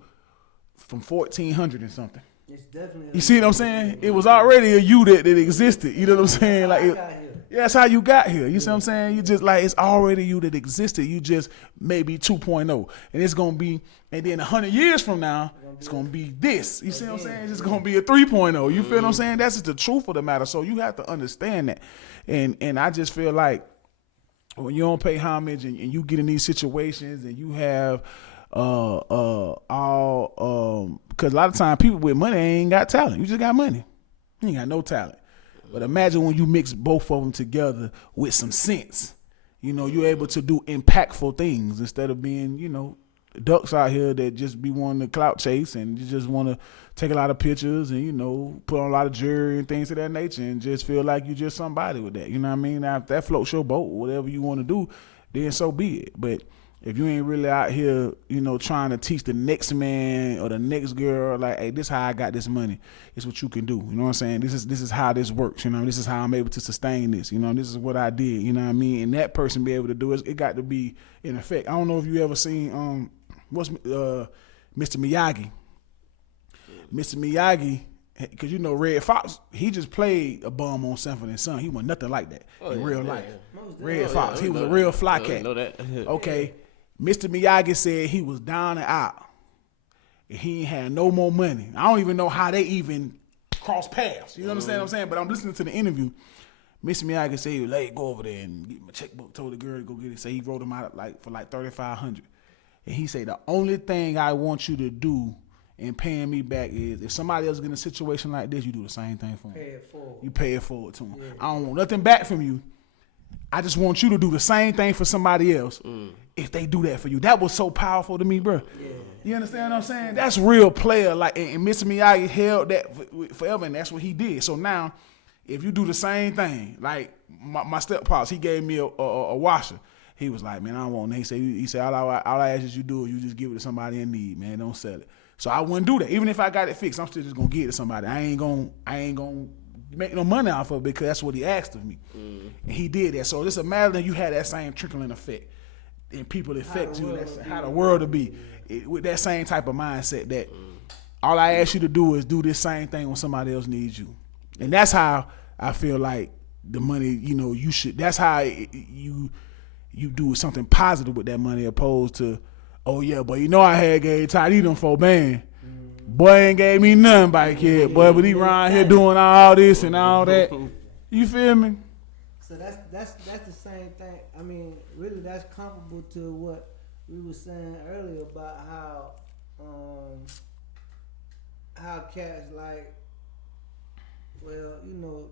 from 1400 and something. It's definitely. You see what I'm saying? It was already a you that existed. You know what I'm saying? Like, yeah, that's how you got here. You see what I'm saying? You just like, it's already you that existed. You just maybe 2.0, and it's gonna be, and then 100 years from now, it's gonna be this. You see what I'm saying? It's just gonna be a 3.0. You feel what I'm saying? That's just the truth of the matter. So you have to understand that, and I just feel like when you don't pay homage and you get in these situations and you have because a lot of times people with money ain't got talent. You just got money. You ain't got no talent. But imagine when you mix both of them together with some sense. You know, you're able to do impactful things instead of being, you know, ducks out here that just be wanting to clout chase and you just want to take a lot of pictures and, you know, put on a lot of jewelry and things of that nature and just feel like you just somebody with that. You know what I mean? Now, if that floats your boat, whatever you want to do, then so be it. But if you ain't really out here, you know, trying to teach the next man or the next girl, like, hey, this is how I got this money. It's what you can do. You know what I'm saying? This is how this works. You know, this is how I'm able to sustain this. You know, this is what I did. You know what I mean? And that person be able to do it. It got to be in effect. I don't know if you ever seen what's Mr. Miyagi. Mr. Miyagi, because you know Red Fox, he just played a bum on Sanford and Son. He was nothing like that in real life. Red Fox, he was a real fly cat. Know that. Okay. Mr. Miyagi said he was down and out. And he ain't had no more money. I don't even know how they even crossed paths. You understand what I'm saying? But I'm listening to the interview. Mr. Miyagi said he was like, go over there and get my checkbook. Told the girl to go get it. Say he wrote him out for $3,500. And he said the only thing I want you to do in paying me back is if somebody else get in a situation like this, you do the same thing for them. Pay it forward. You pay it forward to them. Yeah. I don't want nothing back from you. I just want you to do the same thing for somebody else if they do that for you. That was so powerful to me, bro. Yeah. You understand what I'm saying? That's real player. Like, and Mr. Miyagi held that forever, and that's what he did. So now, if you do the same thing, like my step-pops, he gave me a washer. He was like, man, I don't want it. He said, all I ask is you do is you just give it to somebody in need, man. Don't sell it. So I wouldn't do that. Even if I got it fixed, I'm still just gonna give it to somebody. I ain't gonna make no money off of it because that's what he asked of me. And he did that. So just imagine you had that same trickling effect and people affect you. That's how the world will be. With that same type of mindset that all I ask you to do is do this same thing when somebody else needs you. And that's how I feel like the money, you know, you should, that's how you do something positive with that money opposed to, oh yeah, but you know I had gave Toddy them $4 band. Boy ain't gave me nothing back here, boy, but he around here doing all this and all that. You feel me? So that's the same thing. I mean, really, that's comparable to what we were saying earlier about how cats like, well, you know,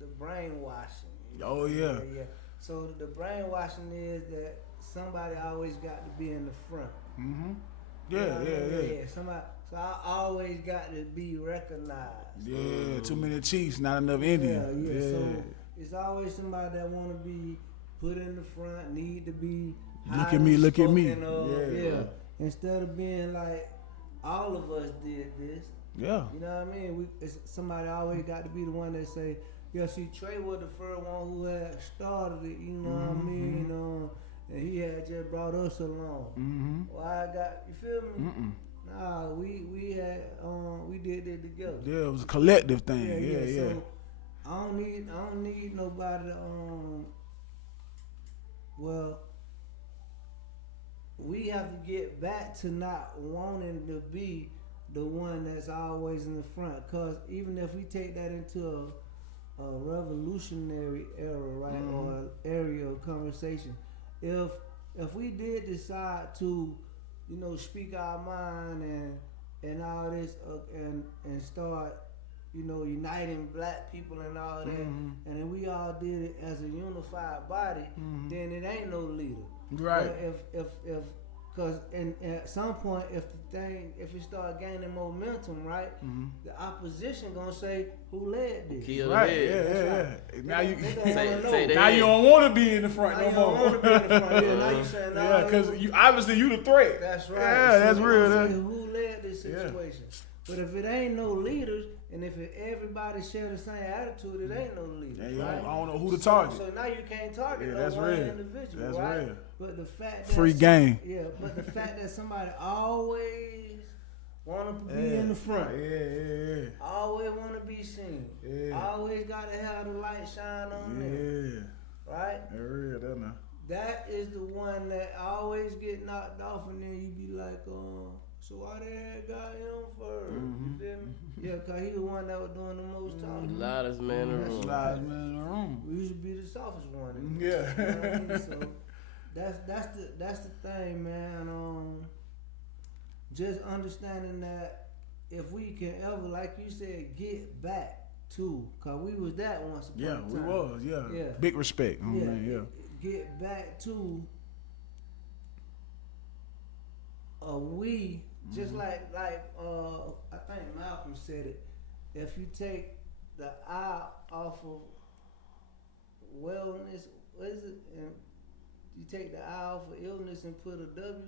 the brainwashing. Oh yeah. Yeah. So the brainwashing is that somebody always got to be in the front. Mm-hmm. Yeah. Somebody. So I always got to be recognized. Yeah, too many Chiefs, not enough Indians. Yeah. So it's always somebody that want to be put in the front, need to be. Look at me. Yeah. Instead of being like, all of us did this. Yeah. You know what I mean? Somebody always got to be the one that say, yeah, see, Trey was the first one who had started it, you know what I mean? And he had just brought us along. Mm-hmm. Well, I got, you feel me? Nah, we had, we did it together. Yeah, it was a collective thing. Yeah. So I don't need nobody to, well, we have to get back to not wanting to be the one that's always in the front. Cause even if we take that into a revolutionary era, right, or area of conversation, if we did decide to, you know, speak our mind and all this and start, you know, uniting black people and all that, and then we all did it as a unified body, then it ain't no leader. Right. But Cause at some point, if it start gaining momentum, right, the opposition gonna say, "Who led this?" Kill the Right, head. yeah. Now you Say the now head. you don't want to be in the front Now no you don't more. want to be in the front. Yeah, now you saying, "No." Yeah, because you obviously you the threat. That's right. Yeah, that's they real. gonna That, say, who led this Yeah. situation? But if it ain't no leaders, and if everybody share the same attitude, it ain't no leaders. yeah, right? I don't know who to target. So now you can't target Yeah, no that's one real. individual, That's right? real. But the fact that Free game. Yeah, but the fact that somebody always want to be Yeah. in the front, Yeah. always want to be seen, Yeah. always got to have the light shine on them, Yeah. right? That's real, that now. That is the one that always get knocked off, and then you be like, so why they had got him first? You feel me? Yeah, cause he the one that was doing the most The talking. loudest man in the room. Lies man in the room. We used to be the softest one. Yeah. You know what I mean? So that's the thing, man. Just understanding that if we can ever, like you said, get back to, cause we was that once upon Yeah, a time. we was. Yeah. Yeah. Big respect. Man, Get back to we just like I think Malcolm said it. If you take the I off of wellness, what is it? And you take the I off of illness and put a W,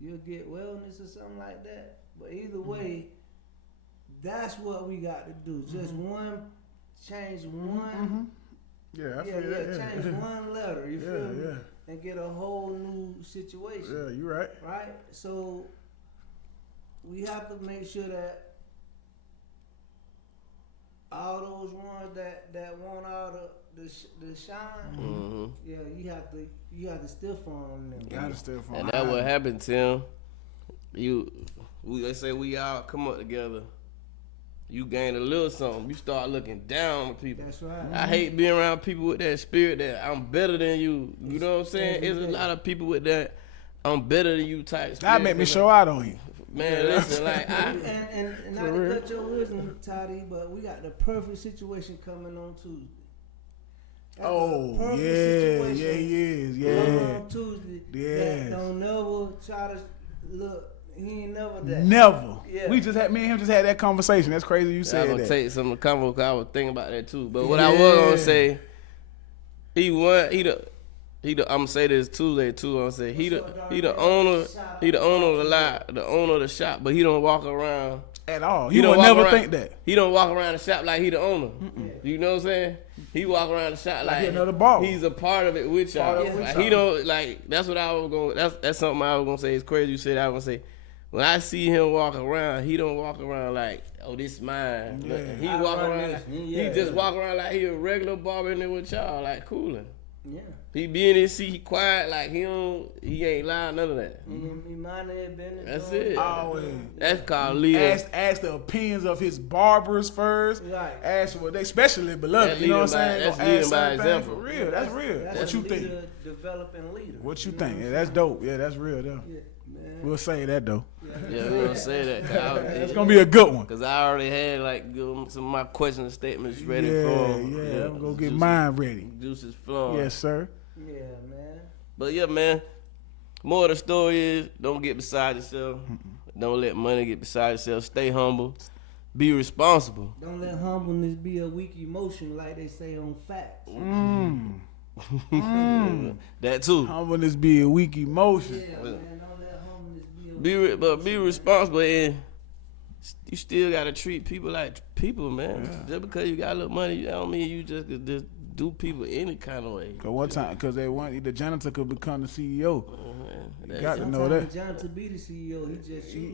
you'll get wellness or something like that. But either way, that's what we got to do. Just change one. Yeah, I feel that. Change one letter. You feel me? Yeah. And get a whole new situation. Yeah, you right. Right? So we have to make sure that all those ones that want all the shine, yeah, you have to stiff on them. Gotta still from And that what happened, Tim. They say we all come up together. You gain a little something. You start looking down on people. That's right. I hate being around people with that spirit that I'm better than you. You know what I'm saying? every There's a day. lot of people with that I'm better than you type spirit. That make me show out on you. Man, listen, like And not to cut your wisdom, Toddy, but we got the perfect situation coming on Tuesday. That's the Oh, perfect yeah, situation he is. coming Yeah. on Tuesday. Yes. That don't never try to look. He ain't never that. Never. Yeah. Me and him just had that conversation. That's crazy you I'm said gonna that. take some of the convo 'cause I was thinking about that too. But what I was gonna say, I'm gonna say this Tuesday too. I'm gonna say he the owner of the owner of the shop, but he don't walk around. At all. He You don't would walk never around- think that. He don't walk around the shop like he the owner. You know what I'm saying? He walk around the shop like he another ball. he's a part of it with y'all. Part of it with Like, y'all. he don't like. That's what I was going. That's something I was gonna say. It's crazy you said. I was gonna say when I see him walk around, he don't walk around like, oh, this mine. Yeah. He I walk run around. this. He Yeah. just walk around like he a regular barber in there with y'all, like cooling. Yeah. He be in his seat, he quiet, like he ain't loud, none of that. He mind their business. That's doing it. Always. That's called leader. Ask the opinions of his barbers first. Right. Ask what they especially beloved. That You know what I'm leading saying? by- that's Gonna leading ask by certain things example. For real. That's real. That's What you a think? leader, developing leader. What you know think? what Yeah, I'm that's saying? dope. Yeah, that's real though. Yeah, man. We'll say that though. Yeah, we don't say that. It's gonna be a good one. Cause I already had like some of my question and statements ready Yeah, for him. yeah. I'm gonna get juices- mine ready. Juices flowing. Yes, sir. Yeah, man. But yeah, man. More of the story is don't get beside yourself. Don't let money get beside yourself. Stay humble. Be responsible. Don't let humbleness be a weak emotion like they say on facts. That too. Humbleness be a weak emotion. Yeah, man. Don't let humbleness be a weak But be responsible, and you still gotta treat people like people, man. Just because you got a little money, that don't mean you just could just do people any kind of way. Cause one time, cause they want the janitor could become the CEO. That- Got to know Sometimes that. the Jonathan be the CEO.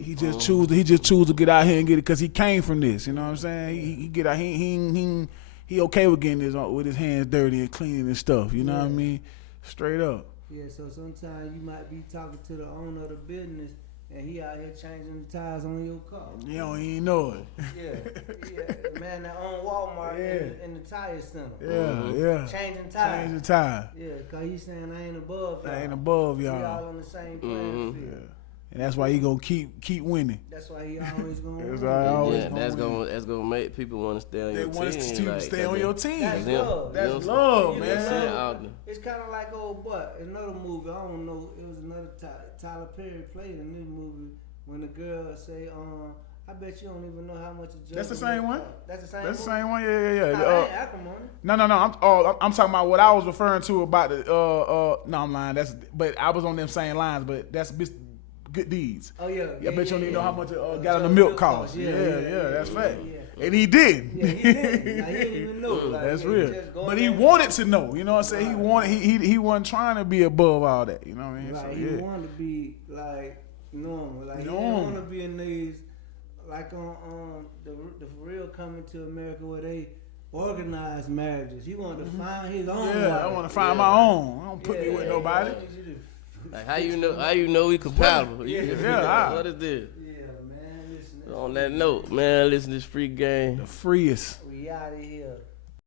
He just choose. He just choose to get out here and get it because he came from this. You know what I'm saying? He get out. He okay with getting with his hands dirty and cleaning and stuff. You know what I Yeah. mean? Straight up. Yeah, so sometimes you might be talking to the owner of the business and he out here changing the tires on your car. You don't even know it. Yeah, man, that on Walmart in the tire center. Yeah. Changing Change tires. the tire. Yeah, cause he's saying I ain't above y'all. I ain't above We all y'all. on the same playing field. and that's why he gonna keep winning. That's why he always gonna That's win. why I always Yeah, that's gonna make people want to stay on They your want team. us to like, stay on your team. That's them. love. That's You know, love, You man. know, Say out there. It's kind of like old butt. Another movie, I don't know. It was another Tyler Perry played in this movie when the girl say, I bet you don't even know how much a jug. That's the same one? That's the same. That's the movie? same one. Yeah. Nah, that ain't acrimony. No. I'm talking about what I was referring to about the. No, I'm lying. But I was on them same lines. But that's Good Deeds. Oh yeah. I bet you don't even know how much a gallon of jug milk costs. Yeah, That's fact. Yeah. And he did. Yeah, he didn't. Like, he didn't even know. Like, That's yeah, real. just go But in he there. wanted to know. You know what I'm saying? He wanted. He wasn't trying to be above all that. You know what I mean? Like So, he yeah. wanted to be like normal. Like he didn't Normal. want to be in these like on the For Real Coming to America where they organize marriages. He wanted to find his own. Yeah, wife. I want to find my own. I don't put me with nobody. I need you to Like how you know we compatible? Yeah. What is this? Yeah, man. Listen, On that note, man, listen to this free game. The freest. we out of here.